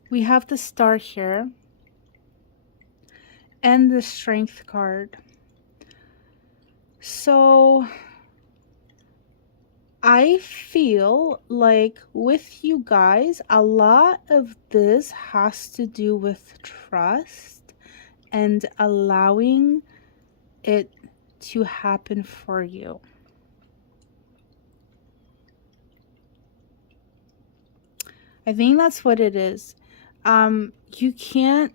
We have the Star here, and the Strength card. So I feel like with you guys, a lot of this has to do with trust and allowing it to happen for you. I think that's what it is. You can't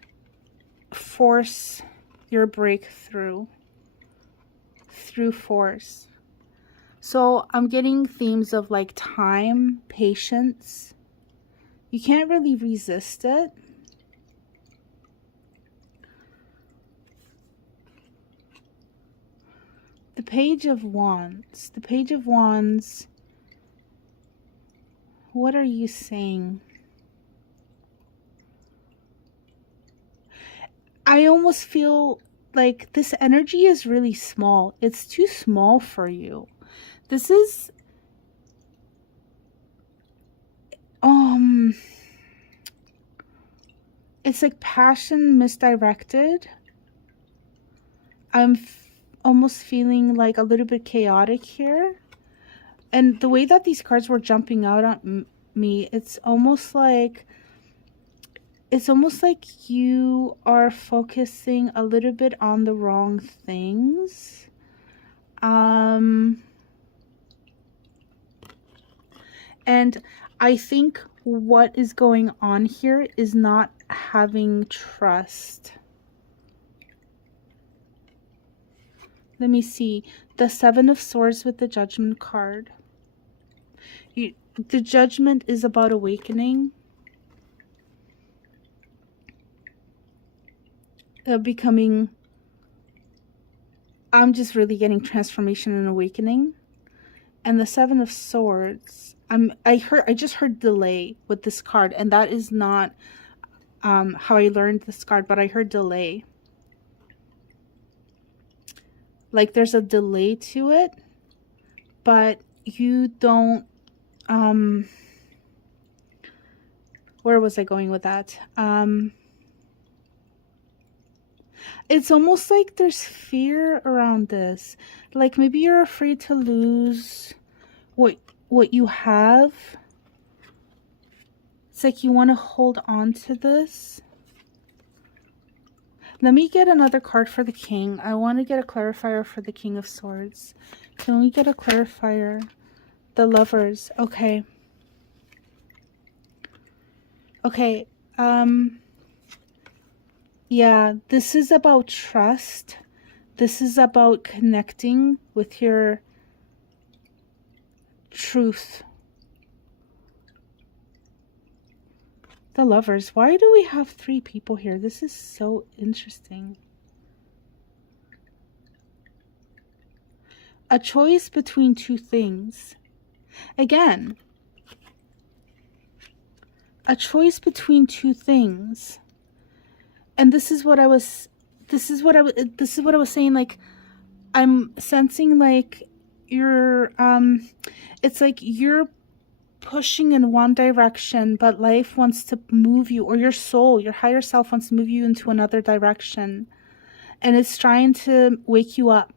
force your breakthrough through force. So I'm getting themes of like time, patience. You can't really resist it. The Page of Wands. The Page of Wands. What are you saying? I almost feel like this energy is really small. It's too small for you. This is it's like passion misdirected. almost feeling like a little bit chaotic here. And the way that these cards were jumping out on me, it's almost like you are focusing a little bit on the wrong things. And I think what is going on here is not having trust. Let me see. The Seven of Swords with the Judgment card. The Judgment is about awakening. Becoming... I'm just really getting transformation and awakening. And the Seven of Swords, I just heard delay with this card, and that is not how I learned this card, but I heard delay. Like there's a delay to it, but you don't, where was I going with that? It's almost like there's fear around this. Like maybe you're afraid to lose what you have. It's like you want to hold on to this. Let me get another card for the King. I want to get a clarifier for the King of Swords. Can we get a clarifier? The Lovers. Okay. Okay. Yeah, this is about trust. This is about connecting with your truth. The Lovers. Why do we have 3 people here? This is so interesting. A choice between 2 things. Again, a choice between 2 things. And this is what I was saying. Like, I'm sensing like you're, it's like you're pushing in one direction, but life wants to move you, or your soul, your higher self wants to move you into another direction, and it's trying to wake you up,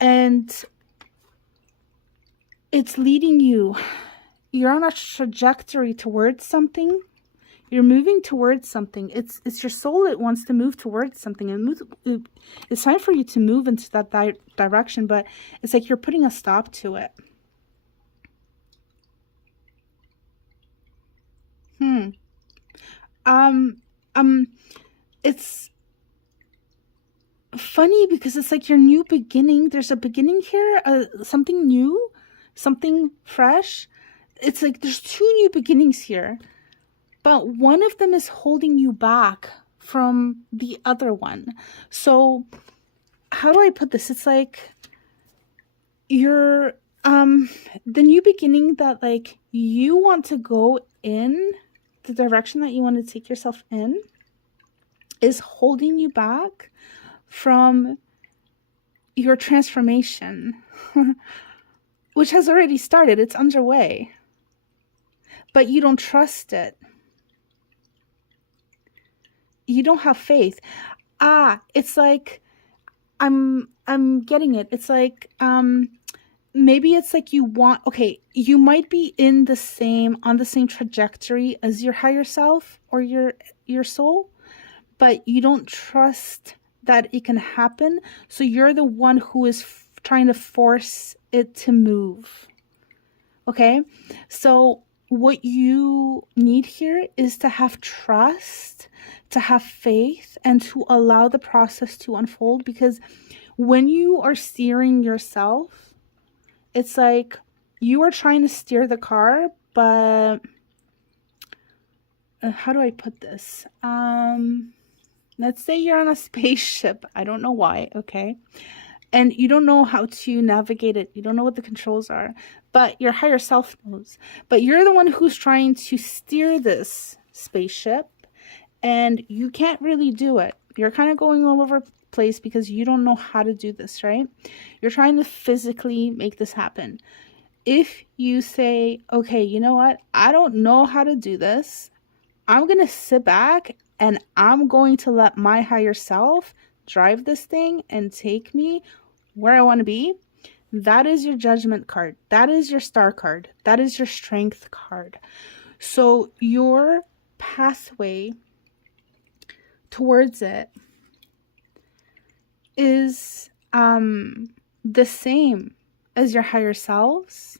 and it's leading you. You're on a trajectory towards something. You're moving towards something. It's your soul that wants to move towards something, and it's time for you to move into that direction, but it's like you're putting a stop to it. It's funny because it's like your new beginning. There's a beginning here, something new, something fresh. It's like there's 2 new beginnings here, but one of them is holding you back from the other one. So how do I put this? It's like you're, the new beginning that like you want to go in, the direction that you want to take yourself in, is holding you back from your transformation, which has already started. It's underway, but you don't trust it. You don't have faith. It's like, I'm getting it. It's like, maybe it's like you want, okay, you might be on the same trajectory as your higher self or your soul, but you don't trust that it can happen. So you're the one who is trying to force it to move. Okay? So what you need here is to have trust, to have faith, and to allow the process to unfold, because when you are steering yourself, it's like you are trying to steer the car, but how do I put this? Let's say you're on a spaceship. I don't know why, okay? And you don't know how to navigate it. You don't know what the controls are, but your higher self knows. But you're the one who's trying to steer this spaceship, and you can't really do it. You're kind of going all over the place because you don't know how to do this, right? You're trying to physically make this happen. If you say, okay, you know what? I don't know how to do this. I'm going to sit back and I'm going to let my higher self drive this thing and take me where I want to be, that is your judgment card. That is your star card. That is your strength card. So your pathway towards it is the same as your higher selves.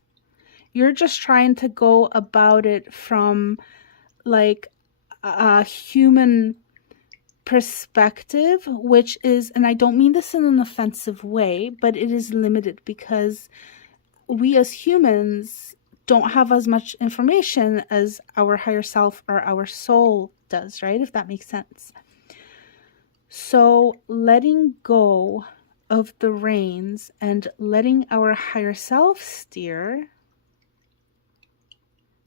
You're just trying to go about it from like a human perspective, which is, and I don't mean this in an offensive way, but it is limited because we as humans don't have as much information as our higher self or our soul does, right? If that makes sense. So letting go of the reins and letting our higher self steer,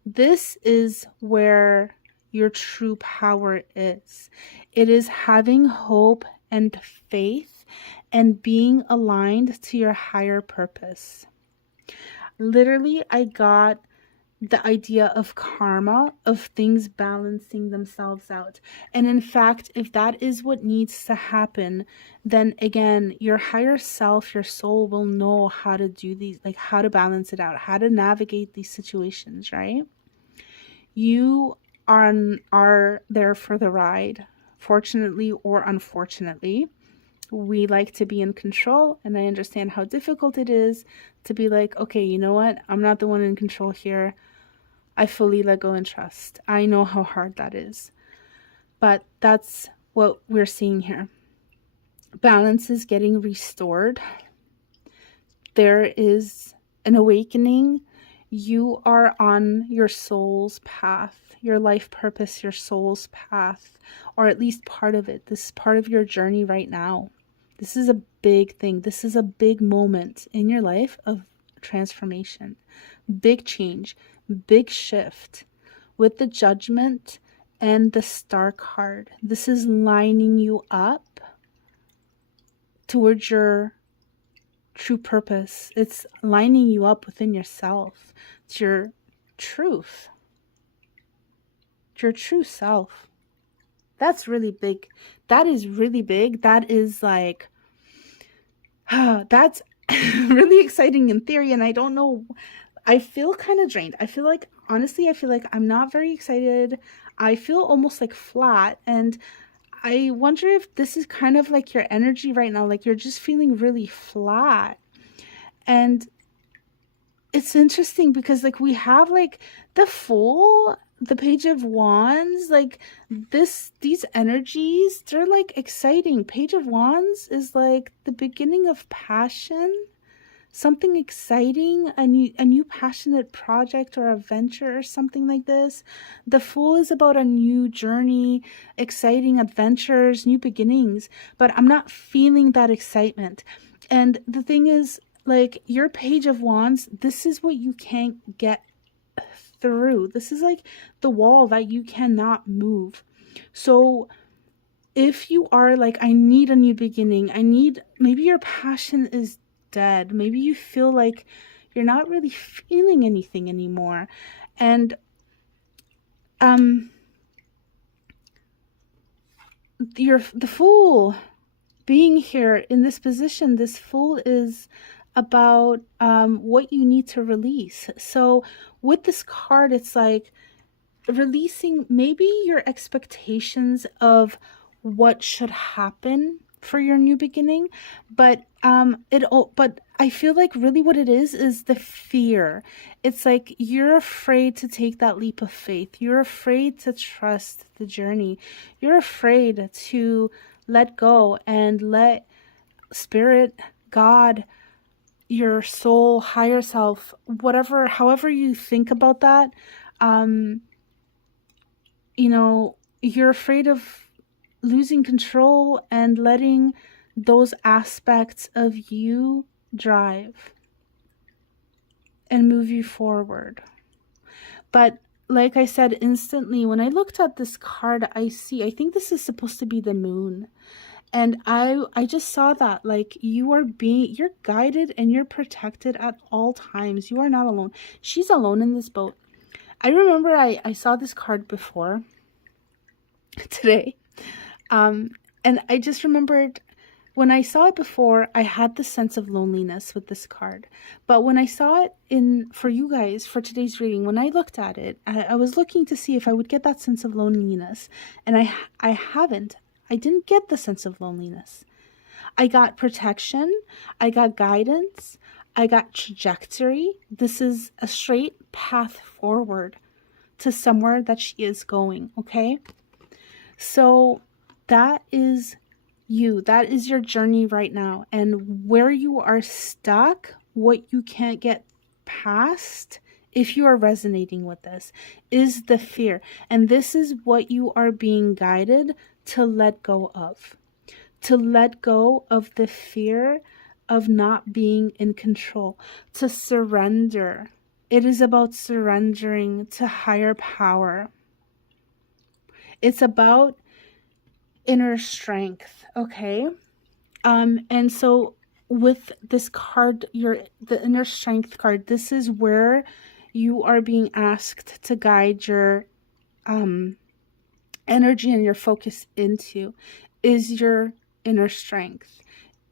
this is where your true power is. It is having hope and faith and being aligned to your higher purpose. Literally, I got the idea of karma, of things balancing themselves out. And in fact, if that is what needs to happen, then again, your higher self, your soul will know how to do these, like how to balance it out, how to navigate these situations, right? You are there for the ride, fortunately or unfortunately. We like to be in control, and I understand how difficult it is to be like, okay, you know what? I'm not the one in control here. I fully let go and trust. I know how hard that is. But that's what we're seeing here. Balance is getting restored. There is an awakening. You are on your soul's path, your life purpose, your soul's path, or at least part of it. This is part of your journey right now. This is a big thing. This is a big moment in your life of transformation, big change, big shift with the Judgment and the Star card. This is lining you up towards your true purpose. It's lining you up within yourself. It's your truth. It's your true self. That's really big. That is really big. That is like, that's really exciting in theory. And I don't know, I feel kind of drained. I feel like, honestly, I feel like I'm not very excited. I feel almost like flat. And I wonder if this is kind of like your energy right now. Like you're just feeling really flat. And it's interesting because like we have like the Fool, the Page of Wands, like these energies, they're like exciting. Page of Wands is like the beginning of passion, something exciting, a new passionate project or a venture or something like this. The Fool is about a new journey, exciting adventures, new beginnings, but I'm not feeling that excitement. And the thing is, like your Page of Wands, this is what you can't get through. This is like the wall that you cannot move. So if you are like, I need a new beginning, maybe your passion is dead. Maybe you feel like you're not really feeling anything anymore. And the Fool being here in this position, this Fool is about what you need to release. So with this card, it's like releasing maybe your expectations of what should happen for your new beginning, but I feel like really what it is the fear. It's like you're afraid to take that leap of faith. You're afraid to trust the journey. You're afraid to let go and let Spirit, God, your soul, higher self, whatever, however you think about that, you know, you're afraid of losing control and letting those aspects of you drive and move you forward. But like I said, instantly, when I looked at this card, I think this is supposed to be the moon. And I just saw that, like, you're guided and you're protected at all times. You are not alone. She's alone in this boat. I remember I saw this card before today. And I just remembered when I saw it before, I had the sense of loneliness with this card. But when I saw it for you guys, for today's reading, when I looked at it, I was looking to see if I would get that sense of loneliness. And I haven't. I didn't get the sense of loneliness. I got protection. I got guidance. I got trajectory. This is a straight path forward to somewhere that she is going, okay? So that is you. That is your journey right now. And where you are stuck, what you can't get past, if you are resonating with this, is the fear. And this is what you are being guided to let go of. To let go of the fear of not being in control. To surrender. It is about surrendering to higher power. It's about inner strength, okay? And so with this card, the inner strength card, this is where you are being asked to guide your energy and your focus into, is your inner strength,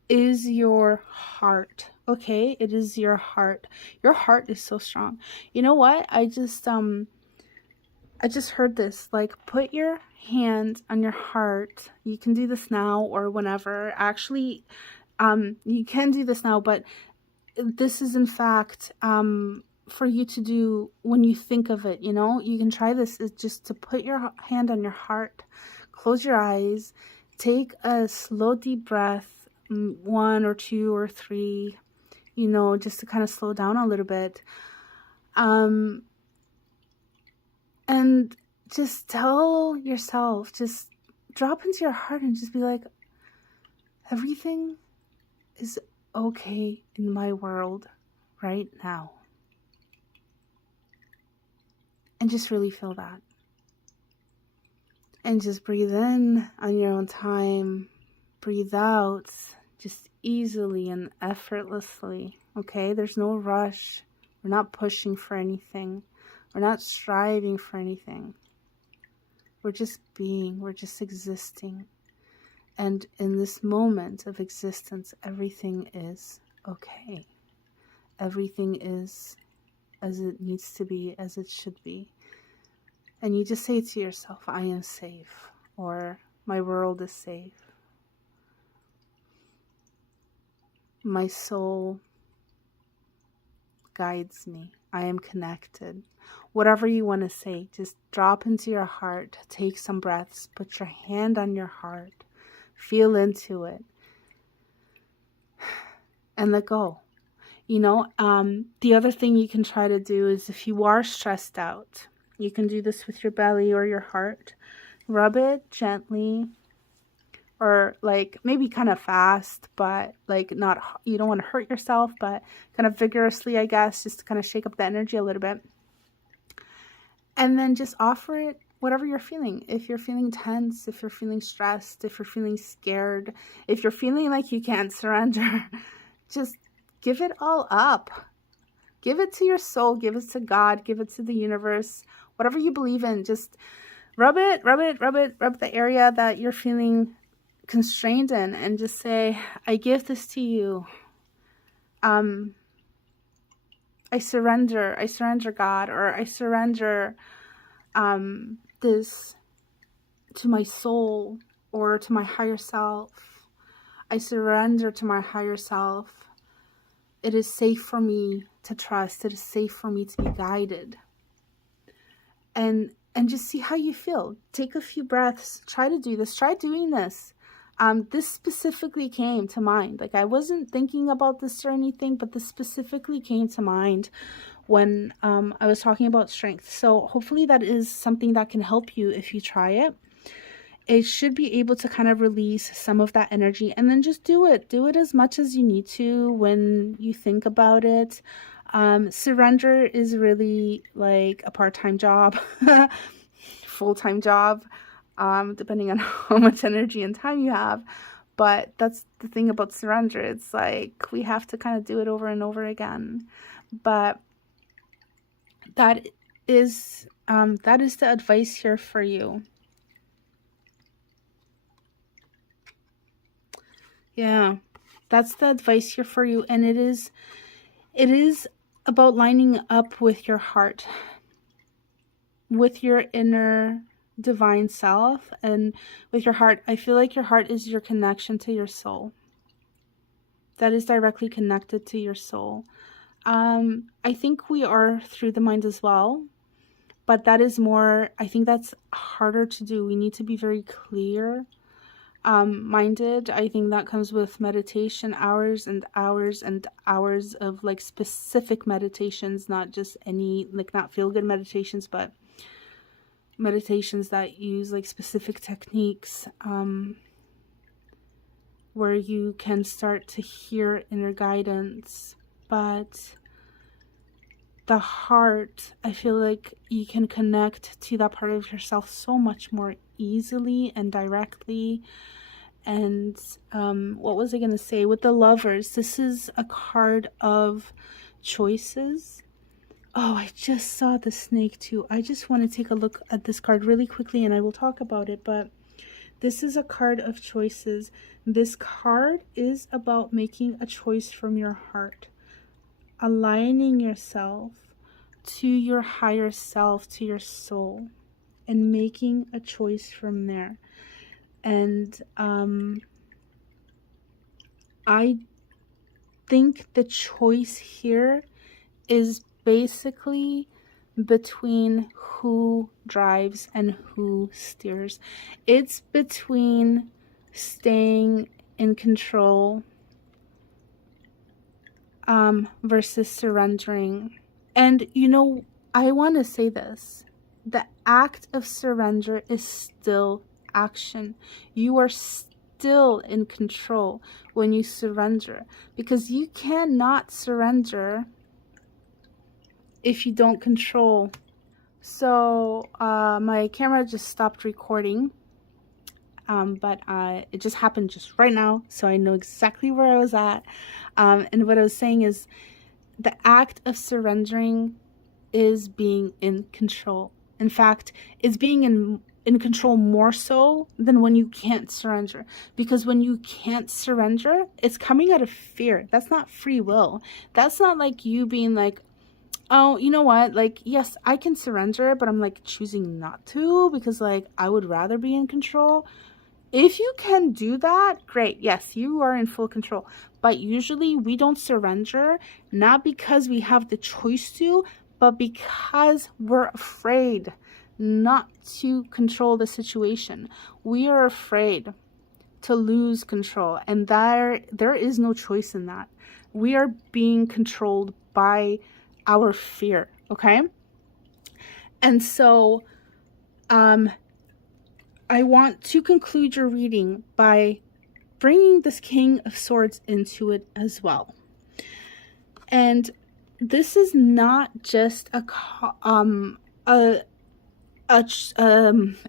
is your heart, okay? It is your heart. Your heart is so strong. You know what? I just heard this, like, put your hand on your heart. You can do this now or whenever. Actually, you can do this now, but this is in fact for you to do when you think of it, you know? You can try this, is just to put your hand on your heart, close your eyes, take a slow deep breath, 1 or 2 or 3, you know, just to kind of slow down a little bit. And just tell yourself, just drop into your heart and just be like, everything is okay in my world right now. And just really feel that. And just breathe in on your own time. Breathe out just easily and effortlessly. Okay? There's no rush. We're not pushing for anything. We're not striving for anything. We're just being. We're just existing. And in this moment of existence, everything is okay. Everything is as it needs to be, as it should be. And you just say to yourself, I am safe, or my world is safe. My soul guides me. I am connected. Whatever you want to say, just drop into your heart, take some breaths, put your hand on your heart, feel into it, and let go. You know, the other thing you can try to do is, if you are stressed out, you can do this with your belly or your heart. Rub it gently, or like maybe kind of fast, but like not, you don't want to hurt yourself, but kind of vigorously, I guess, just to kind of shake up the energy a little bit. And then just offer it whatever you're feeling. If you're feeling tense, if you're feeling stressed, if you're feeling scared, if you're feeling like you can't surrender, just give it all up. Give it to your soul, give it to God, give it to the universe, whatever you believe in. Just rub it, rub the area that you're feeling constrained in, and just say, I give this to you. I surrender God, or I surrender this to my soul or to my higher self. I surrender to my higher self. It is safe for me to trust. It is safe for me to be guided. And just see how you feel. Take a few breaths. Try to do this. Try doing this. This specifically came to mind. Like, I wasn't thinking about this or anything, but this specifically came to mind when I was talking about strength. So hopefully that is something that can help you if you try it. It should be able to kind of release some of that energy, and then just do it. Do it as much as you need to when you think about it. Surrender is really like a part-time job, full-time job, depending on how much energy and time you have. But that's the thing about surrender. It's like we have to kind of do it over and over again. But that is the advice here for you. Yeah. That's the advice here for you. And it is about lining up with your heart, with your inner divine self, and with your heart. I feel like your heart is your connection to your soul. That is directly connected to your soul. I think we are through the mind as well, but that is more, I think that's harder to do. We need to be very clear minded. I think that comes with meditation, hours and hours and hours of like specific meditations, not just any, like not feel good meditations, but meditations that use like specific techniques, where you can start to hear inner guidance. But the heart, I feel like you can connect to that part of yourself so much more easily and directly. And what was I going to say? With the Lovers, this is a card of choices. Oh, I just saw the snake too. I just want to take a look at this card really quickly and I will talk about it. But this is a card of choices. This card is about making a choice from your heart, aligning yourself to your higher self, to your soul, and making a choice from there. And I think the choice here is basically between who drives and who steers. It's between staying in control versus surrendering. And you know, I want to say this. The act of surrender is still action. You are still in control when you surrender, because you cannot surrender if you don't control. So my camera just stopped recording, but it just happened just right now, so I know exactly where I was at. And what I was saying is the act of surrendering is being in control. In fact, it's being in control more so than when you can't surrender. Because when you can't surrender, it's coming out of fear. That's not free will. That's not like you being like, oh, you know what? Like, yes, I can surrender, but I'm like choosing not to because like I would rather be in control. If you can do that, great. Yes, you are in full control. But usually we don't surrender, not because we have the choice to, but because we're afraid not to control the situation. We are afraid to lose control, and there is no choice in that. We are being controlled by our fear, okay? And so I want to conclude your reading by bringing this King of Swords into it as well. And this is not just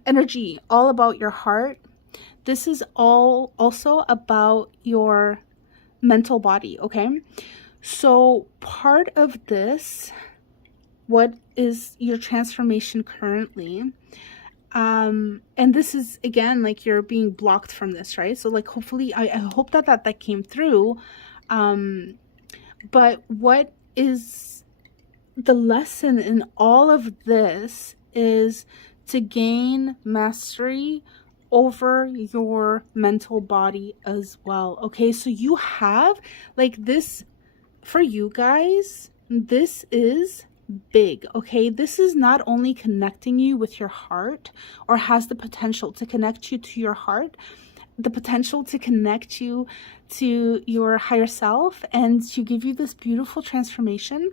energy all about your heart. This is all also about your mental body, okay? So part of this, what is your transformation currently? And this is again like you're being blocked from this, right? So like hopefully I hope that came through. But what is the lesson in all of this is to gain mastery over your mental body as well. Okay, so you have like this for you guys, this is big, okay? This is not only connecting you with your heart, or has the potential to connect you to your heart, the potential to connect you to your higher self and to give you this beautiful transformation,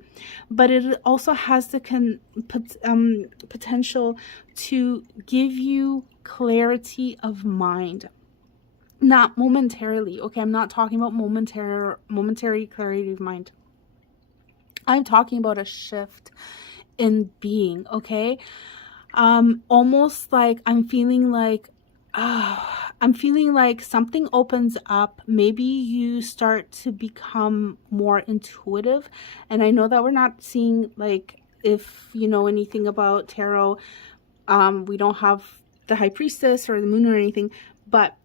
but it also has the potential to give you clarity of mind. Not momentarily, okay? I'm not talking about momentary clarity of mind. I'm talking about a shift in being, okay? Almost like I'm feeling like something opens up. Maybe you start to become more intuitive. And I know that we're not seeing, like, if you know anything about tarot, we don't have the High Priestess or the Moon or anything, but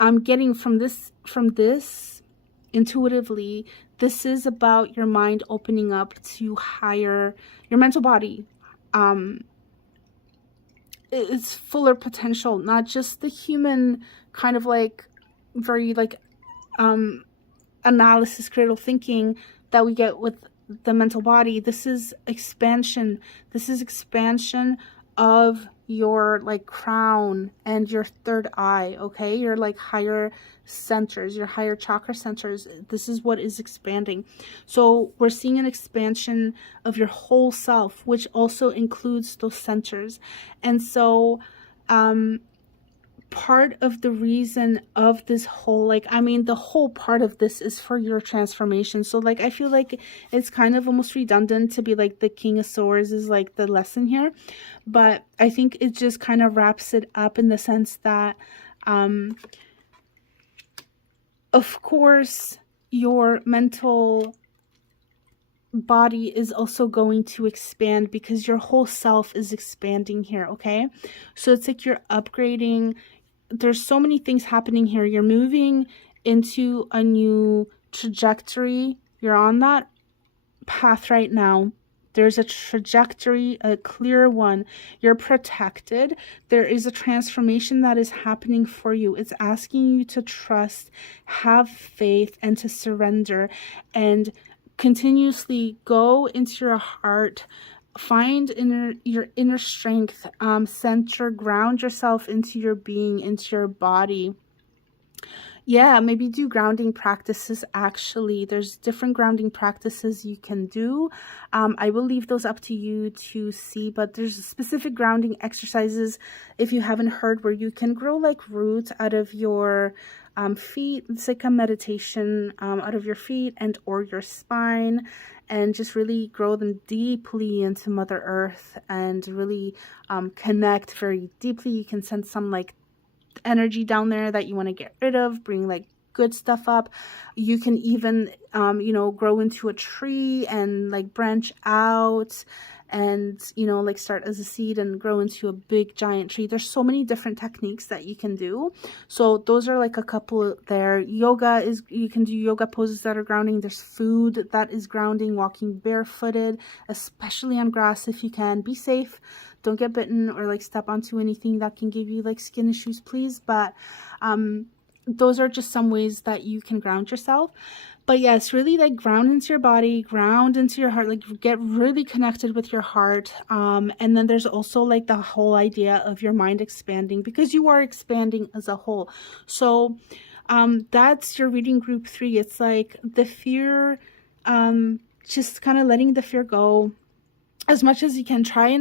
I'm getting from this intuitively, this is about your mind opening up to higher, your mental body. It's fuller potential, not just the human kind of like very like analysis, critical thinking that we get with the mental body. This is expansion. This is expansion of your like crown and your third eye, okay? Your like higher centers, your higher chakra centers. This is what is expanding. So we're seeing an expansion of your whole self, which also includes those centers. And so part of the reason of this whole, like, I mean, the whole part of this is for your transformation. So like, I feel like it's kind of almost redundant to be like the King of Swords is like the lesson here, but I think it just kind of wraps it up in the sense that of course your mental body is also going to expand because your whole self is expanding here, okay? So it's like you're upgrading. There's so many things happening here. You're moving into a new trajectory. You're on that path right now. There's a trajectory, a clear one. You're protected. There is a transformation that is happening for you. It's asking you to trust, have faith, and to surrender, and continuously go into your heart, find your inner strength, center, ground yourself into your being, into your body. Yeah, maybe do grounding practices. Actually, there's different grounding practices you can do. I will leave those up to you to see, but there's specific grounding exercises, if you haven't heard, where you can grow like roots out of your feet. It's like a meditation out of your feet and or your spine, and just really grow them deeply into Mother Earth and really connect very deeply. You can send some like energy down there that you want to get rid of, bring like good stuff up. You can even you know, grow into a tree and like branch out and, you know, like start as a seed and grow into a big giant tree. There's so many different techniques that you can do. So those are like a couple there. Yoga is, you can do yoga poses that are grounding. There's food that is grounding, walking barefooted, especially on grass if you can. Be safe. Don't get bitten or like step onto anything that can give you like skin issues, please. But those are just some ways that you can ground yourself. But yes, really like ground into your body, ground into your heart, like get really connected with your heart. And then there's also like the whole idea of your mind expanding, because you are expanding as a whole. So that's your reading group 3. It's like the fear, just kind of letting the fear go as much as you can. Try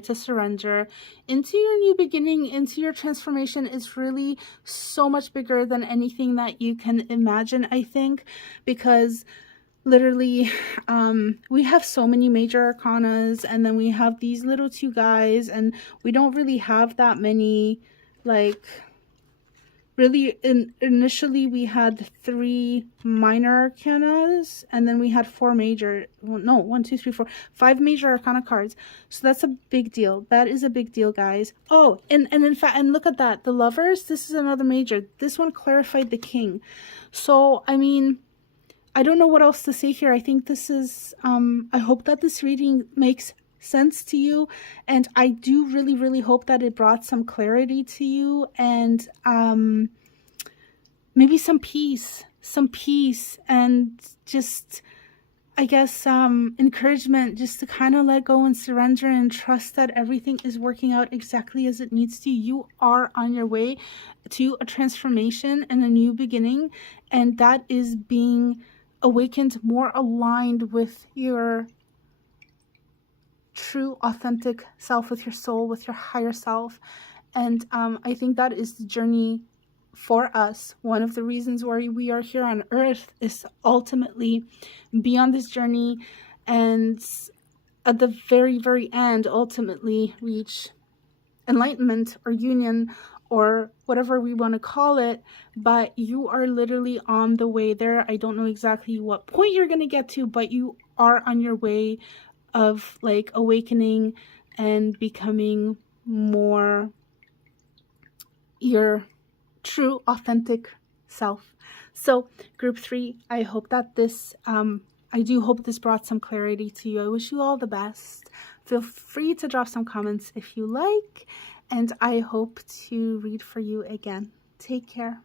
to surrender into your new beginning, into your transformation. Is really so much bigger than anything that you can imagine, I think, because literally we have so many major arcanas, and then we have these little 2 guys, and we don't really have that many, like, really. Initially we had 3 minor arcanas, and then we had 4 major, well, no, 1 2 3 4 5 major arcana cards. So that's a big deal. That is a big deal, guys. Oh, and in fact, and look at that, the Lovers, this is another major. This one clarified the King. So I mean, I don't know what else to say here. I think this is I hope that this reading makes sense to you, and I do really hope that it brought some clarity to you, and maybe some peace, and just, I guess, encouragement just to kind of let go and surrender and trust that everything is working out exactly as it needs to. You are on your way to a transformation and a new beginning, and that is being awakened, more aligned with your true authentic self, with your soul, with your higher self. And I think that is the journey for us. One of the reasons why we are here on earth is ultimately be on this journey, and at the very end ultimately reach enlightenment or union or whatever we want to call it. But you are literally on the way there. I don't know exactly what point you're going to get to, but you are on your way of like awakening and becoming more, your true, authentic self. So, group 3, I hope that I do hope this brought some clarity to you. I wish you all the best. Feel free to drop some comments if you like, and I hope to read for you again. Take care.